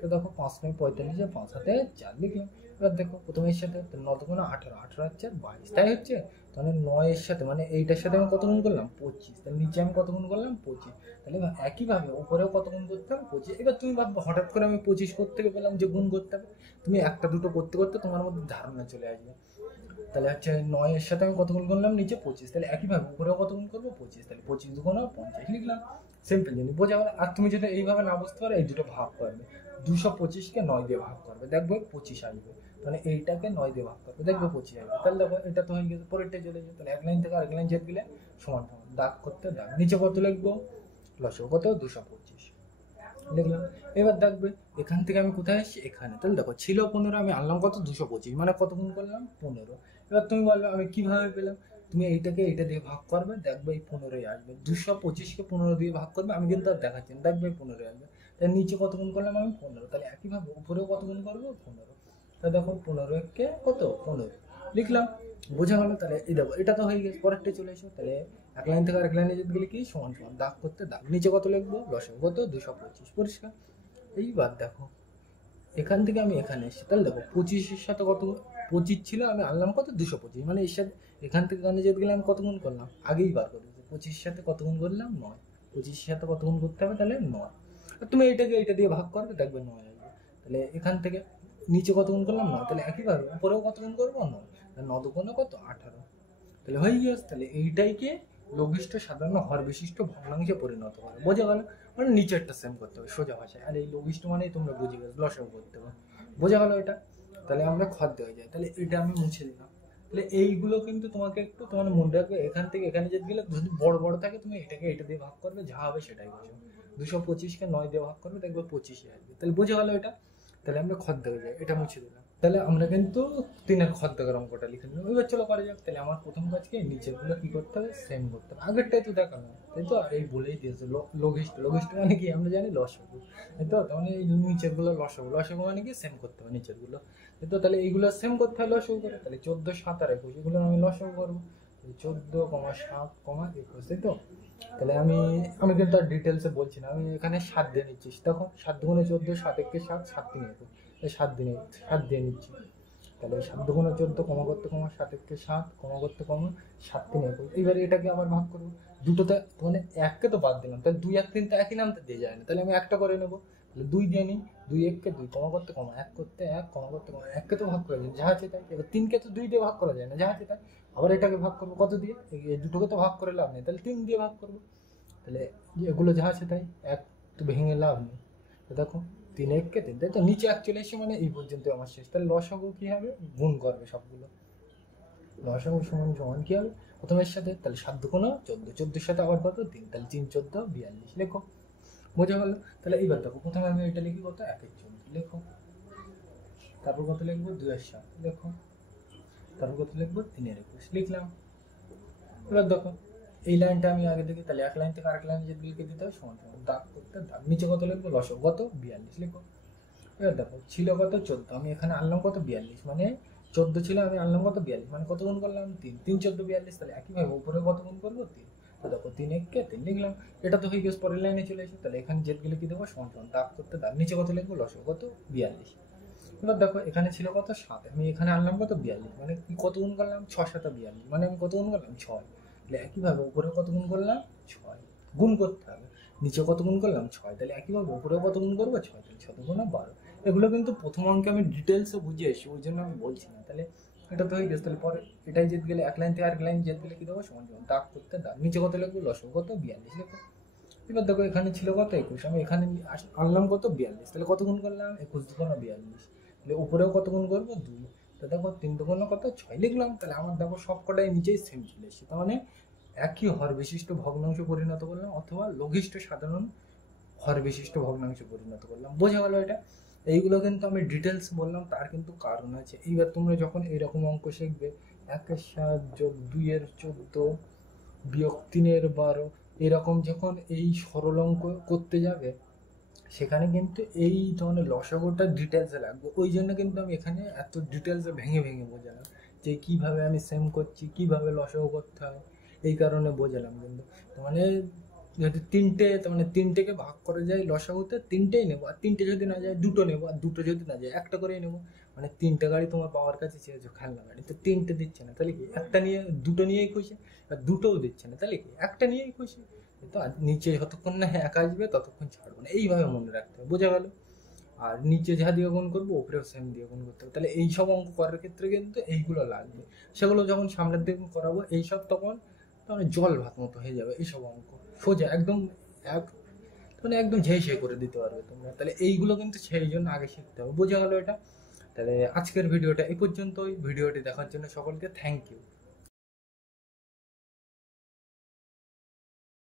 তো দেখো 5 9 45, 5 হাতে 4 লিখলাম। এবার দেখো প্রথমে এর সাথে 9 2 18, 18 হচ্ছে 22, তাই হচ্ছে। তাহলে 9 এর সাথে মানে এইটার সাথে আমি কত গুণ করলাম? 25। তাহলে নিচে আমি কত গুণ করলাম? 25। তাহলে একইভাবে উপরেও কত গুণ করতে হবে? 25। এবার তুমি ভাববে হঠাৎ করে আমি 25 করতে পেলাম যে গুণ করতে হবে। তুমি একটা দুটো করতে করতে তোমার মধ্যে ধারণা চলে আসবে। তাহলে হচ্ছে 9 এর সাথে আমি কত গুণ করলাম? নিচে 25। তাহলে একইভাবে উপরেও কত গুণ করবো? 25। তাহলে 25 দুগুণ 50 লিখলাম। সিম্পল জিনিস, বোঝা গেল? আর তুমি যদি এইভাবে না বুঝতে পারো, এই দুটো ভাগ করবে। 225-কে 9 দিয়ে ভাগ করবে, দেখবে 25 আসবে। মানে এইটাকে 9 দিয়ে ভাগ করবে, দেখবে 25 আসবে। তাহলে দেখো এটা তো হয়ে গেছে, পরেরটা চলে যাবে। তাহলে এক লাইন থেকে আরেক লাইন যেতে গেলে সমান সমান, দাগ করতে দাগ, নিচে কত লিখবো? লসাগু কত? 225 লিখলাম। এবার দেখবে এখান থেকে আমি কোথায় আসছি? এখানে। তাহলে দেখো ছিল 15, আমি আনলাম কত? 225, মানে কত গুণ করলাম? 15। এবার তুমি বলবে আমি কিভাবে পেলাম? তুমি এইটাকে এইটা দিয়ে ভাগ করবে, দেখবে এই 15 আসবে। 225-কে 15 দিয়ে ভাগ করবে, আমি কিন্তু আর দেখাচ্ছি না, দেখবে 15 আসবে। তাহলে নিচে কত গুণ করলাম আমি? 15। তাহলে একইভাবে উপরেও কত গুণ করবো? 15। তাহলে দেখো 15-কে কত? 15 লিখলাম। বোঝা গেল? তাহলে এই দেখো এটা তো হয়ে গেছে, পরেরটা চলে এসো। তাহলে এক লাইন থেকে আরেক লাইনে যেতে গেলে কি? সমান সমান, দাগ করতে দাগ, নিচে কত লিখবো? লসাগু কত? 225। পরিষ্কার। এইবার দেখো এখান থেকে আমি এখানে এসেছি, তাহলে দেখো 25-এর সাথে কত? 25 ছিল, আমি আনলাম কত? 225, মানে এর সাথে এখান থেকে এখানে যেতে গেলে আমি কত গুণ করলাম? আগেই বার করে দিয়েছি। 25-এর সাথে কত গুণ করলাম? 9। 25-এর সাথে কত গুণ করতে হবে? তাহলে 9। আর তুমি এটাকে এটা দিয়ে ভাগ করবে, দেখবে 9 আসবে। তাহলে এখান থেকে নিচে কত গুণ করলাম? 9। তাহলে একইভাবে উপরেও কত গুণ করবো? 9। 9 দুগুণে কত? 18। তাহলে হয়ে গেছে। তাহলে এইটাইকে লঘিষ্ঠ সাধারণ হর বিশিষ্ট ভগ্নাংশে পরিণত করে। বোঝা গেল? মানে নিচেরটা সেম করতে হবে সোজা ভাষায়। আর এই লঘিষ্ঠ মানেই তোমরা বুঝে গেছো, লসাগু করতে হবে। বোঝা গেল এটা? তাহলে আমরা খাদ্য হয়ে যায়। তাহলে এটা আমি মুছে দিলাম। তাহলে এইগুলো কিন্তু তোমাকে একটু তোমার মনে রাখবে, এখান থেকে এখানে যেতে গেলে যদি বড় বড় থাকে তুমি এটাকে এটা দিয়ে ভাগ করবে, যা হবে সেটাই বোঝো। 225-কে 9 দিয়ে ভাগ করবে, দেখবে 25 আসবে। তাহলে বোঝা গেল এটা? তাহলে আমরা খদ্দ হয়ে যাই, এটা মুছে দিলাম। তাহলে আমরা কিন্তু 3-এর খদ্দকের অঙ্কটা লিখে নিলাম। এবার চলো করা যাক। তাহলে আমার প্রথম কাজকে নিচেরগুলো কি করতে হবে? সেম করতে হবে। আগেরটাই তো দেখানো, তাই তো? আর এই বলেই দিয়েছে লঘিষ্ঠ। লঘিষ্ঠ মানে কি আমরা জানি? লসাগু, তাই তো? তার মানে এই নিচেরগুলো লসাগু, লসাগু মানে কি? সেম করতে হবে নিচেরগুলো, তাই তো? তাহলে এইগুলো সেম করতে হয় লসাগু করে। তাহলে 14 7 আর 21, এগুলো আমি লসাগু করবো। 14, 7, 21, তাই তো? তাহলে আমি আমি কিন্তু আর ডিটেলসে বলছি না, আমি এখানে 7 দিয়ে নিচ্ছি। দেখো 7 দুগুণে 14, 7 1 7, 7 3 21, 7 দিয়ে নিচ্ছি। তাহলে 7 দুগুণে 14, কমা করতে কমা, 7 1 7, কমা করতে কমা, 7 3 21। এবারে এটাকে আবার ভাগ করবো। দুটোতে মানে এককে তো বাদ দিলাম, তাহলে 2 আর 3 তো একই নামতে দিয়ে যায় না, তাহলে আমি একটা করে নেবো। তাহলে 2 দিয়ে নিই, 2 1কে 2, কমা করতে কমা, 1 করতে 1, কমা করতে কমা, 1কে তো ভাগ করা যায় যা আছে তাই। এবার 3কে তো 2 দিয়ে ভাগ করা যায় না, যা আছে তাই। আবার এটাকে ভাগ করবো কত দিয়ে, এই দুটোকে তো ভাগ করে লাভ নেই, তাহলে 3 দিয়ে ভাগ করবো। তাহলে এগুলো যা আছে তাই, 1 তো ভেঙে লাভ নেই। তো দেখো 3 1কে 3, তাই তো নিচে 1 চলে এসে মানে এই পর্যন্ত আমার শেষ। তাহলে লসাগু কি হবে, গুণ করবে সবগুলো। লসাগু সমান সমান কি হবে, প্রথমের সাথে তাহলে 7 দুগুণ 14, 14 সাথে আবার কত 3, তাহলে 3 14 42 লেখো। বোঝা গেল। তাহলে এইবার দেখো প্রথমে আমি এটা লিখি কত 1 14 লেখো, তারপর কত লিখবো 2 7 লেখো, তারপর কত লিখবো 3 21 লিখলাম। এবার দেখো এই লাইনটা আমি আগে দেখি, তাহলে এক লাইন থেকে আরেক লাইনে যদি লিখে দিতে হয় সমান সমান, দাগ করতে দাগ, নিচে কত লিখবো লসাগু কত 42 লিখো। এবার দেখো ছিল কত 14, আমি এখানে আনলাম কত 42, মানে 14 ছিল আমি আনলাম কত 42, মানে কত গুণ করলাম 3, 3 14 42, তাহলে একইভাবে উপরে কত গুণ করবো 3। তো দেখো 3 1কে 3 লিখলাম। এটা তো হয়ে গেছে, পরের লাইনে চলে এসে তাহলে এখানে জেড গেলে কি দেবো সমান সমান, দাগ করতে দাগ, নিচে কত লিখবো লসাগু কত 42। এবার দেখো এখানে ছিল কত 7, আমি এখানে আনলাম কত 42, মানে কি কত গুণ করলাম 6 7 42, মানে আমি কত গুণ করলাম 6। তাহলে একইভাবে উপরে কত গুণ করলাম 6, গুণ করতে হবে। নিচে কত গুণ করলাম 6, তাহলে একইভাবে উপরে কত গুণ করবো 6, তাহলে 6 দুগুণ 12। এগুলো কিন্তু প্রথম অঙ্কে আমি ডিটেলসে বুঝিয়ে এসেছি, ওই জন্য আমি বলছি না। তাহলে এটা তো হয়ে গেছে, তাহলে পরে এটাই জেদ গেলে এক লাইন থেকে আরেক লাইন জেদ গেলে কি দেবো সমান সমান, দাগ করতে দাগ, নিচে কত লিখবো লসাগু কত 42 লিখো। এবার দেখো এখানে ছিল কত 21, আমি এখানে আনলাম কত 42, তাহলে কত গুণ করলাম 21 দুগুণ 42, তাহলে উপরেও কত গুণ করবো 2, তো দেখো 3 দুগুণ কত 6 লিখলাম। তাহলে আমার দেখো সব কটাই নিচেই সেম চলে এসেছে, তার মানে একই হর বিশিষ্ট ভগ্নাংশ পরিণত করলাম, অথবা লঘিষ্ঠ সাধারণ হর বিশিষ্ট ভগ্নাংশে পরিণত করলাম। বোঝা গেল এটা। এইগুলো কিন্তু আমি ডিটেলস বললাম, তার কিন্তু কারণ আছে। এইবার তোমরা যখন এইরকম অঙ্ক শিখবে, 1-7 যোগ 2-14 বিয়োগ 3-12, এরকম যখন এই সরল অঙ্ক করতে যাবে, সেখানে কিন্তু এই ধরনের লসাগুটা ডিটেলসে লাগবে। ওই জন্য কিন্তু আমি এখানে এত ডিটেলসে ভেঙে ভেঙে বোঝালাম যে কিভাবে আমি সেম করছি, কিভাবে লসাগু করতে হয়, এই কারণে বোঝালাম। কিন্তু তো মানে যদি তিনটে, তার মানে তিনটেকে ভাগ করে যায় লসাগুতে, তিনটেই নেবো, আর তিনটে যদি না যায় দুটো নেবো, আর দুটো যদি না যায় একটা করেই নেবো। মানে তিনটে গাড়ি তোমার বাবার কাছে চেয়েছো খেলনা গাড়ি, তো তিনটে দিচ্ছে না, তাহলে কি একটা নিয়ে দুটো নিয়েই খুশি, আর দুটোও দিচ্ছে না, তাহলে কি একটা নিয়েই খুশি। তো আর নিচে যতক্ষণ না এক আসবে ততক্ষণ ছাড়বো না, এইভাবে মনে রাখতে হবে। বোঝা গেল। আর নিচে যা দিয়ে গুণ করবো উপরেও সেম দিয়ে গুণ করতে হবে। তাহলে এইসব অঙ্ক করার ক্ষেত্রে কিন্তু এইগুলো লাগবে। সেগুলো যখন সামনের দিকে করাবো এইসব, তখন তখন জল ভাত মতো হয়ে যাবে এইসব অঙ্ক, সোজা একদম এক, মানে একদম ঝেঁঝে করে দিতে পারবে তোমরা। তাহলে এইগুলো কিন্তু সেই জন্য আগে শিখতে হবে। বোঝা গেল এটা। তাহলে আজকের ভিডিওটা এই পর্যন্তই। ভিডিওটি দেখার জন্য সকলকে থ্যাংক ইউ।